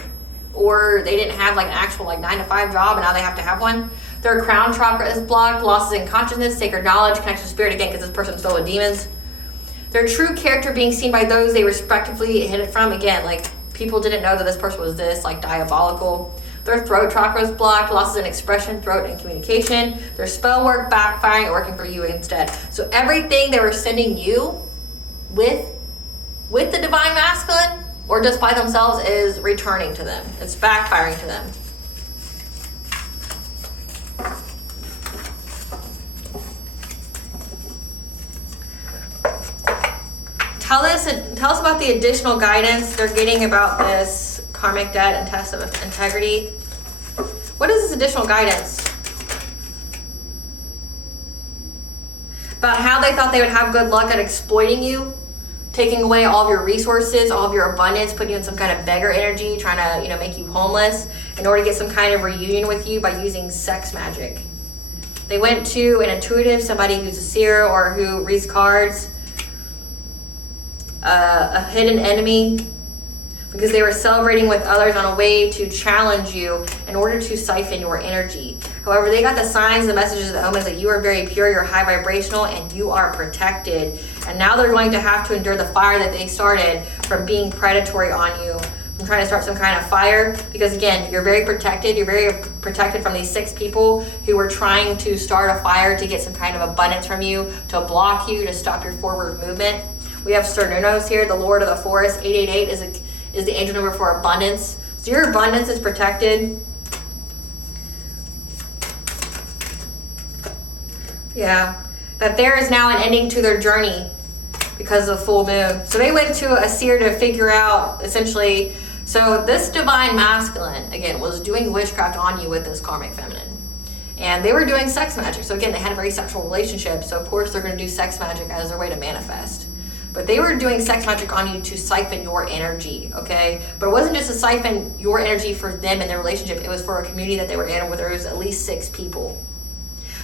or they didn't have like an actual like 9-to-5 job and now they have to have one. Their crown chakra is blocked, losses in consciousness, sacred knowledge, connection to spirit, again, because this person's filled with demons. Their true character being seen by those they respectively hid it from, again, like people didn't know that this person was this, like diabolical. Their throat chakra is blocked, losses in expression, throat, and communication. Their spell work backfiring and working for you instead. So everything they were sending you with the divine masculine or just by themselves is returning to them. It's backfiring to them. Tell us about the additional guidance they're getting about this karmic debt and test of integrity. What is this additional guidance? About how they thought they would have good luck at exploiting you, taking away all of your resources, all of your abundance, putting you in some kind of beggar energy, trying to, make you homeless in order to get some kind of reunion with you by using sex magic. They went to an intuitive, somebody who's a seer or who reads cards, a hidden enemy, because they were celebrating with others on a way to challenge you in order to siphon your energy. However, they got the signs, the messages, the omens that you are very pure, you're high vibrational, and you are protected. And now they're going to have to endure the fire that they started from being predatory on you, from trying to start some kind of fire. Because again, you're very protected. You're very protected from these 6 people who were trying to start a fire to get some kind of abundance from you, to block you, to stop your forward movement. We have Cernunos here, the Lord of the Forest. 888 is the angel number for abundance. So your abundance is protected. Yeah. That there is now an ending to their journey because of the full moon. So they went to a seer to figure out, essentially, so this divine masculine, again, was doing witchcraft on you with this karmic feminine. And they were doing sex magic. So again, they had a very sexual relationship. So of course they're going to do sex magic as their way to manifest. But they were doing sex magic on you to siphon your energy, okay? But it wasn't just to siphon your energy for them and their relationship. It was for a community that they were in where there was at least 6 people.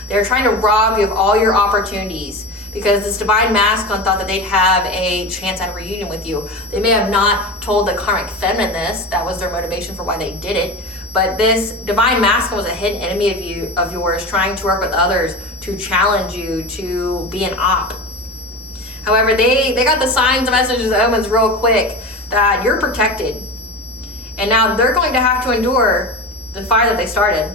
They were trying to rob you of all your opportunities because this divine masculine thought that they'd have a chance at a reunion with you. They may have not told the karmic feminine this. That was their motivation for why they did it. But this divine masculine was a hidden enemy of yours, trying to work with others to challenge you to be an op. However, they got the signs, the messages, the omens real quick that you're protected. And now they're going to have to endure the fire that they started.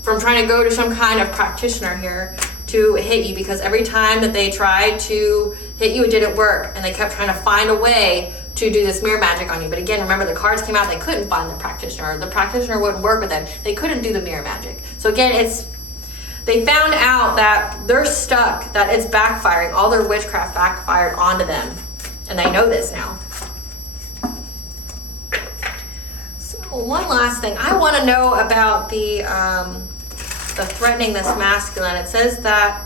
From trying to go to some kind of practitioner here to hit you, because every time that they tried to hit you, it didn't work. And they kept trying to find a way to do this mirror magic on you. But again, remember, the cards came out, they couldn't find the practitioner. The practitioner wouldn't work with them. They couldn't do the mirror magic. So again, they found out that they're stuck, that it's backfiring. All their witchcraft backfired onto them. And they know this now. So one last thing. I want to know about the threatening this masculine. It says that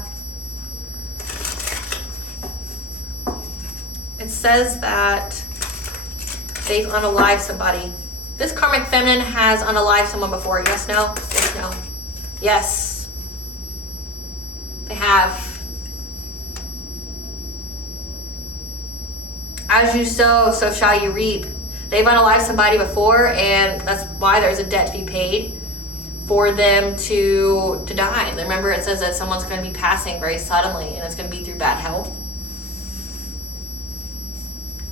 they've unalived somebody. This karmic feminine has unalived someone before. Yes, no? Yes, no? Yes. They have. As you sow, so shall you reap. They've unalived somebody before, and that's why there's a debt to be paid for them to die. Remember, it says that someone's going to be passing very suddenly, and it's going to be through bad health.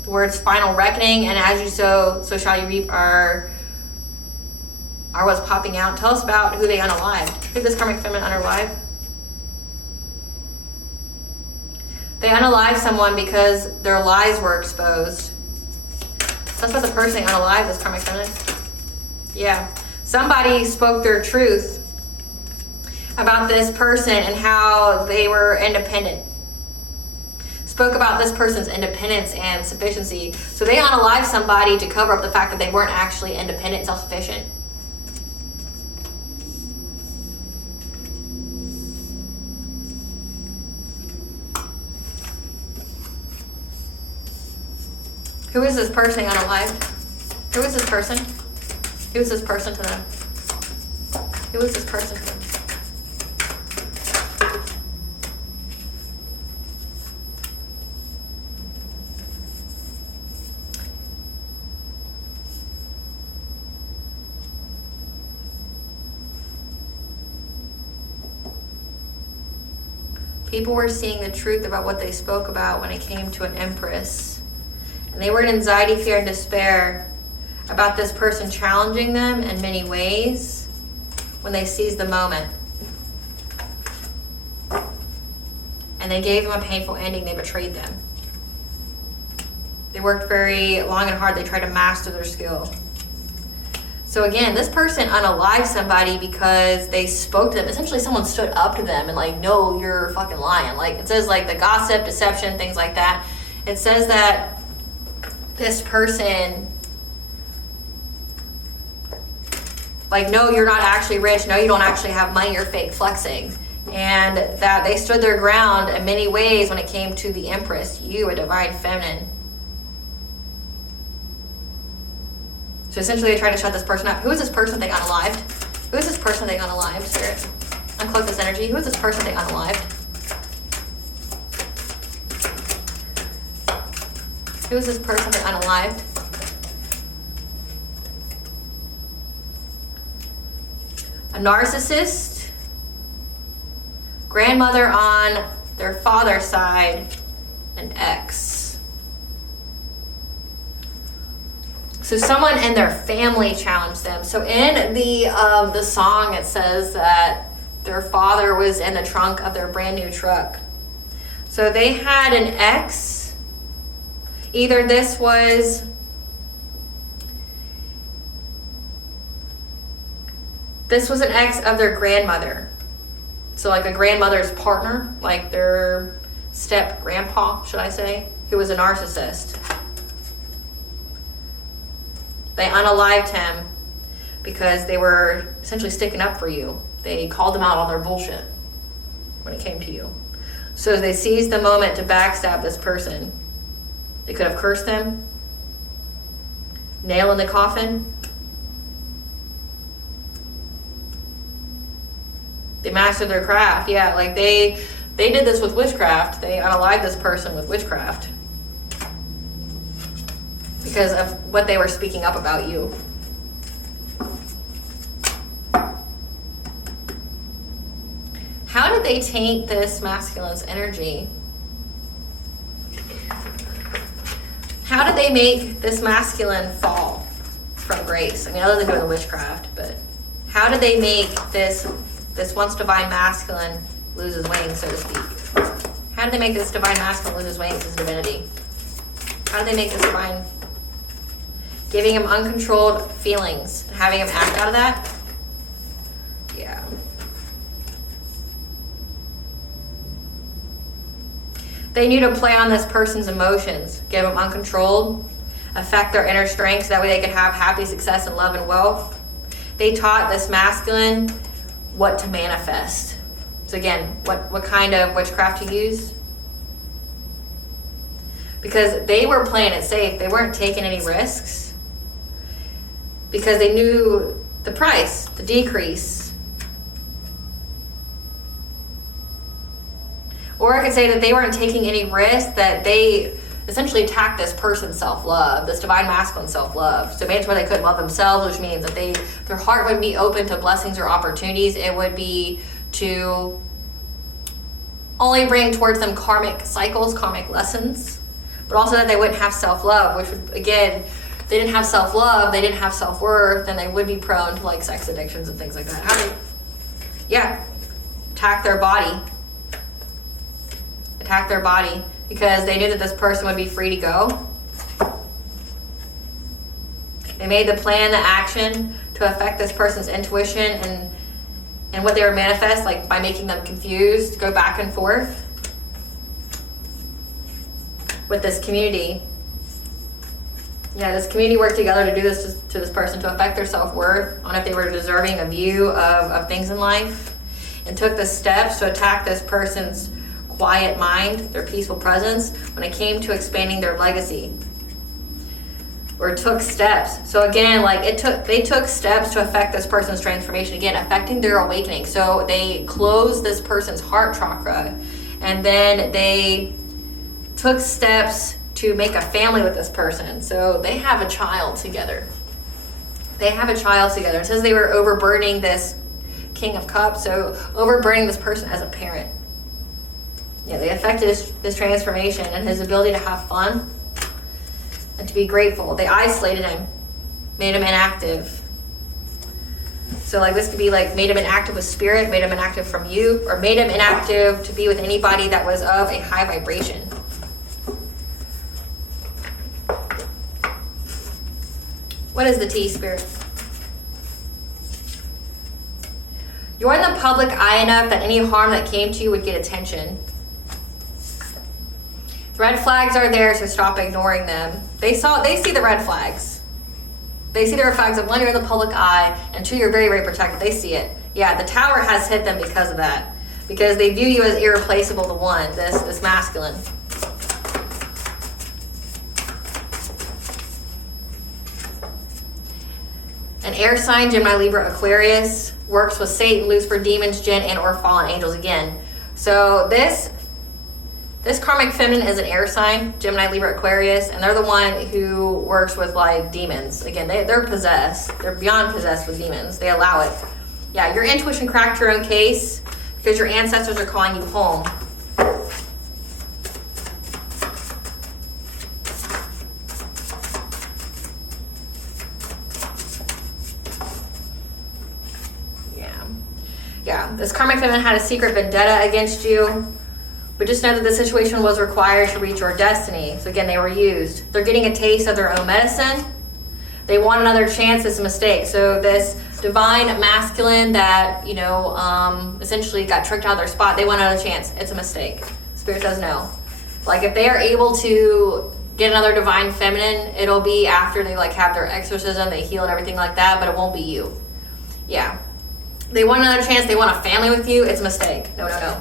The words final reckoning and as you sow, so shall you reap are what's popping out. Tell us about who they unalived. Who this karmic feminine unalived? They unalived someone because their lies were exposed. That's what the person they unalived, this karmic feminine. Yeah. Somebody spoke their truth about this person and how they were independent. Spoke about this person's independence and sufficiency. So they unalived somebody to cover up the fact that they weren't actually independent and self-sufficient. Who is this person unalived? Who is this person? Who is this person to them? Who is this person to them? People were seeing the truth about what they spoke about when it came to an empress. And they were in anxiety, fear, and despair about this person challenging them in many ways when they seized the moment. And they gave them a painful ending. They betrayed them. They worked very long and hard. They tried to master their skill. So again, this person unalived somebody because they spoke to them. Essentially, someone stood up to them and like, no, you're fucking lying. Like it says like the gossip, deception, things like that. It says that this person, like, no, you're not actually rich. No, you don't actually have money. You're fake flexing. And that they stood their ground in many ways when it came to the Empress, you, a divine feminine. So essentially they tried to shut this person up. Who is this person they unalived? Who is this person they unalived, Spirit? Uncloak this energy. Who is this person they unalived? Who is this person they unalived? A narcissist. Grandmother on their father's side, an ex. So someone in their family challenged them. So in the song, it says that their father was in the trunk of their brand new truck. So they had an ex. Either this was an ex of their grandmother. So like a grandmother's partner, like their step grandpa, should I say, who was a narcissist. They unalived him because they were essentially sticking up for you. They called them out on their bullshit when it came to you. So they seized the moment to backstab this person. They could have cursed them, nail in the coffin. They mastered their craft. Yeah, like they did this with witchcraft. They unalived this person with witchcraft because of what they were speaking up about you. How did they taint this masculine's energy? How did they make this masculine fall from grace? I mean, other than doing the witchcraft, but how did they make this once divine masculine lose his wings, so to speak? How did they make this divine masculine lose his wings, his divinity? How did they make this divine? Giving him uncontrolled feelings and having him act out of that? Yeah. They knew to play on this person's emotions, give them uncontrolled, affect their inner strength so that way they could have happy success and love and wealth. They taught this masculine what to manifest. So again, what kind of witchcraft to use? Because they were playing it safe. They weren't taking any risks because they knew the price, the decrease. Or I could say that they weren't taking any risk, that they essentially attacked this person's self-love, this divine masculine self-love. So made it where they couldn't love themselves, which means that their heart wouldn't be open to blessings or opportunities. It would be to only bring towards them karmic cycles, karmic lessons, but also that they wouldn't have self-love, which would, again, if they didn't have self-love, they didn't have self-worth, then they would be prone to like sex addictions and things like that. Attack their body. Attack their body because they knew that this person would be free to go. They made the plan, the action to affect this person's intuition and what they were manifest, like by making them confused, go back and forth with this community. Yeah, this community worked together to do this to this person, to affect their self-worth, on if they were deserving of you, of things in life, and took the steps to attack this person's quiet mind, their peaceful presence, when it came to expanding their legacy. Or took steps. So again, like they took steps to affect this person's transformation, again, affecting their awakening. So they closed this person's heart chakra, and then they took steps to make a family with this person. So they have a child together. They have a child together. It says they were overburdening this King of Cups, so overburdening this person as a parent. Yeah, they affected his transformation and his ability to have fun and to be grateful. They isolated him, made him inactive. So like this could be like made him inactive with spirit, made him inactive from you, or made him inactive to be with anybody that was of a high vibration. What is the T, Spirit? You're in the public eye enough that any harm that came to you would get attention. The red flags are there, so stop ignoring them. They see the red flags. They see the red flags of one, you're in the public eye, and two, you're very, very protected. They see it. Yeah, the tower has hit them because of that. Because they view you as irreplaceable to one, this masculine. An air sign, Gemini, Libra, Aquarius, works with Satan, Lucifer, demons, jinn, and or fallen angels again. So this karmic feminine is an air sign, Gemini, Libra, Aquarius, and they're the one who works with like demons. Again, they're possessed. They're beyond possessed with demons. They allow it. Yeah, your intuition cracked your own case because your ancestors are calling you home. Yeah, this karmic feminine had a secret vendetta against you. But just know that the situation was required to reach your destiny. So again, they were used. They're getting a taste of their own medicine. They want another chance. It's a mistake. So this divine masculine that, you know, essentially got tricked out of their spot, they want another chance. It's a mistake. Spirit does know. Like if they are able to get another divine feminine, it'll be after they like have their exorcism, they heal and everything like that, but it won't be you. Yeah. They want another chance. They want a family with you. It's a mistake. No, no, no.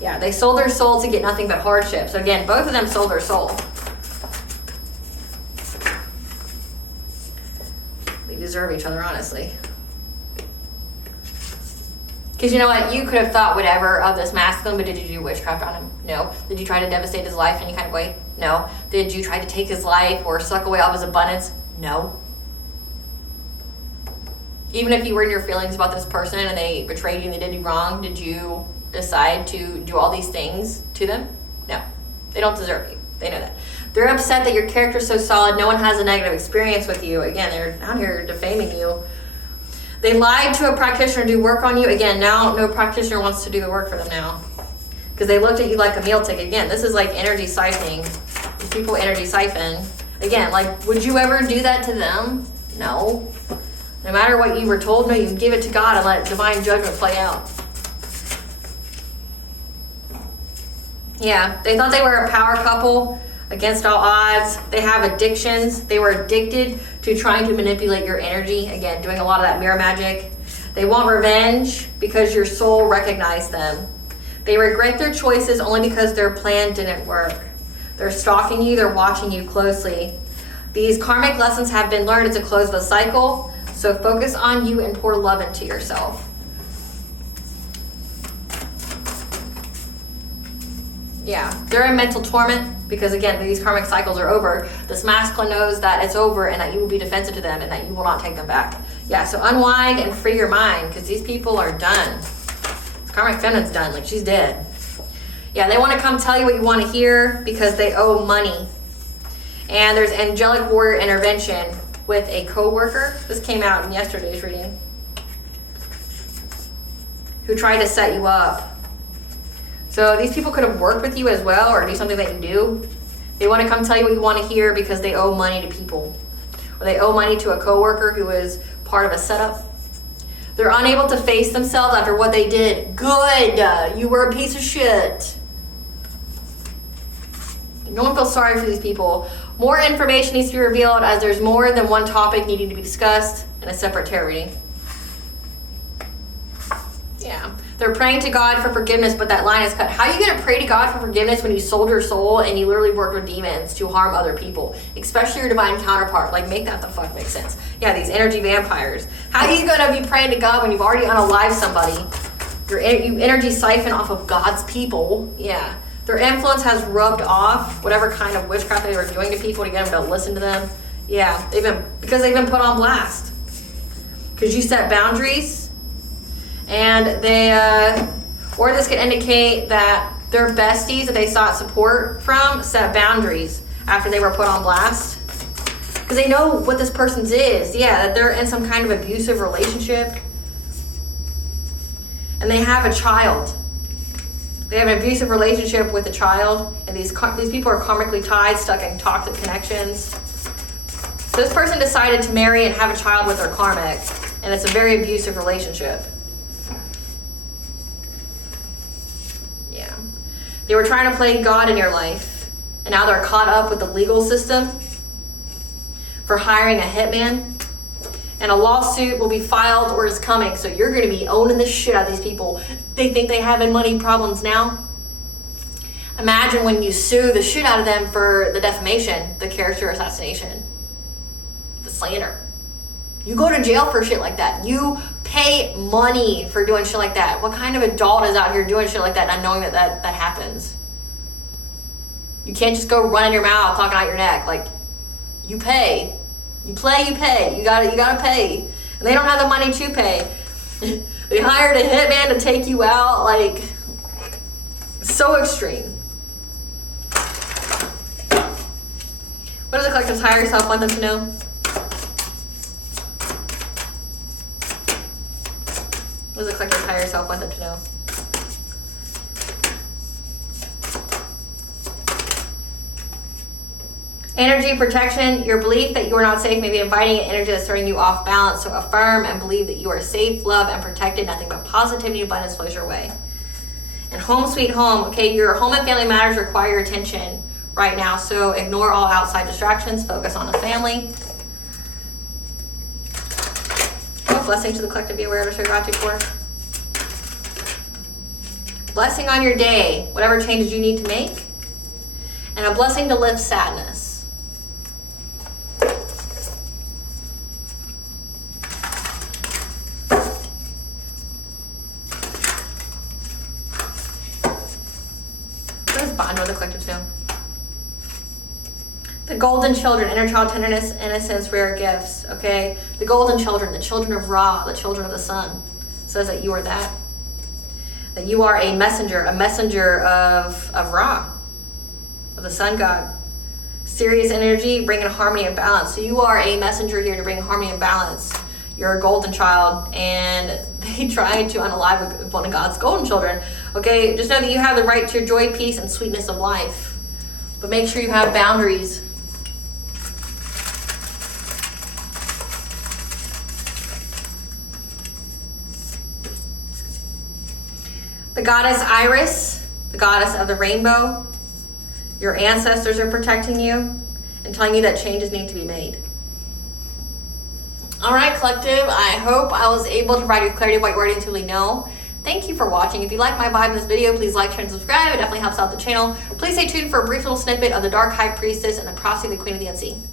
Yeah, they sold their soul to get nothing but hardship. So again, both of them sold their soul. They deserve each other, honestly. Because you know what? You could have thought whatever of this masculine, but did you do witchcraft on him? No. Did you try to devastate his life in any kind of way? No. Did you try to take his life or suck away all of his abundance? No. Even if you were in your feelings about this person and they betrayed you and they did you wrong, did you decide to do all these things to them? No. They don't deserve you. They know that. They're upset that your character's so solid, no one has a negative experience with you. Again, they're out here defaming you. They lied to a practitioner to do work on you. Again, now no practitioner wants to do the work for them now. Because they looked at you like a meal ticket. Again, this is like energy siphoning. These people energy siphon. Again, like, would you ever do that to them? No. No matter what you were told, no, you give it to God and let divine judgment play out. Yeah, they thought they were a power couple against all odds. They have addictions. They were addicted to trying to manipulate your energy. Again, doing a lot of that mirror magic. They want revenge because your soul recognized them. They regret their choices only because their plan didn't work. They're stalking you. They're watching you closely. These karmic lessons have been learned to close the cycle. So focus on you and pour love into yourself. Yeah, they're in mental torment because again, these karmic cycles are over. This masculine knows that it's over and that you will be defensive to them and that you will not take them back. Yeah, so unwind and free your mind because these people are done. This karmic feminine's done, like she's dead. Yeah, they want to come tell you what you want to hear because they owe money. And there's angelic warrior intervention with a co-worker. This came out in yesterday's reading. Who tried to set you up. So these people could have worked with you as well or do something that you do. They want to come tell you what you want to hear because they owe money to people. Or they owe money to a co-worker who is part of a setup. They're unable to face themselves after what they did. Good. You were a piece of shit. No one feels sorry for these people. More information needs to be revealed as there's more than one topic needing to be discussed in a separate tarot reading. Yeah. They're praying to God for forgiveness, but that line is cut. How are you going to pray to God for forgiveness when you sold your soul and you literally worked with demons to harm other people, especially your divine counterpart? Like, make that the fuck make sense. Yeah, these energy vampires. How are you going to be praying to God when you've already unalived somebody? You energy siphon off of God's people. Yeah. Their influence has rubbed off whatever kind of witchcraft they were doing to people to get them to listen to them. Yeah, because they've been put on blast. Because you set boundaries, and or this could indicate that their besties that they sought support from set boundaries after they were put on blast. Because they know what this person's is. Yeah, that they're in some kind of abusive relationship. And they have a child. They have an abusive relationship with a child, and these people are karmically tied, stuck in toxic connections. So this person decided to marry and have a child with their karmic, and it's a very abusive relationship. Yeah. They were trying to play God in your life, and now they're caught up with the legal system for hiring a hitman. And a lawsuit will be filed or is coming, so you're going to be owning the shit out of these people. They think they have money problems now. Imagine when you sue the shit out of them for the defamation, the character assassination, the slander. You go to jail for shit like that. You pay money for doing shit like that. What kind of adult is out here doing shit like that, not knowing that happens? You can't just go running your mouth, talking out your neck. Like, you pay. You play, you pay. You gotta pay. And they don't have the money to pay. They hired a hitman to take you out. Like, so extreme. What does the collective's higher self want them to know? What does the collective's higher self want them to know? Energy protection. Your belief that you are not safe may be inviting an energy that's throwing you off balance. So affirm and believe that you are safe, loved, and protected. Nothing but positivity and abundance flows your way. And home sweet home. Okay, your home and family matters require your attention right now. So ignore all outside distractions. Focus on the family. Oh, blessing to the collective. Be aware of what you're gratitude for. Blessing on your day. Whatever changes you need to make. And a blessing to live sadness. Bond or the collective know. The golden children, inner child tenderness, innocence, rare gifts. Okay, the golden children, the children of Ra, the children of the sun, says that you are that. That you are a messenger of Ra, of the sun god. Serious energy, bringing harmony and balance. So you are a messenger here to bring harmony and balance. You're a golden child, and they tried to unalive one of God's golden children. Okay, just know that you have the right to joy, peace, and sweetness of life. But make sure you have boundaries. The goddess Iris, the goddess of the rainbow. Your ancestors are protecting you and telling you that changes need to be made. All right, collective, I hope I was able to provide you with clarity of what you already intuitively know. Thank you for watching. If you like my vibe in this video, please like, share, and subscribe. It definitely helps out the channel. Please stay tuned for a brief little snippet of the Dark High Priestess and the Prophecy of the Queen of the Unseen.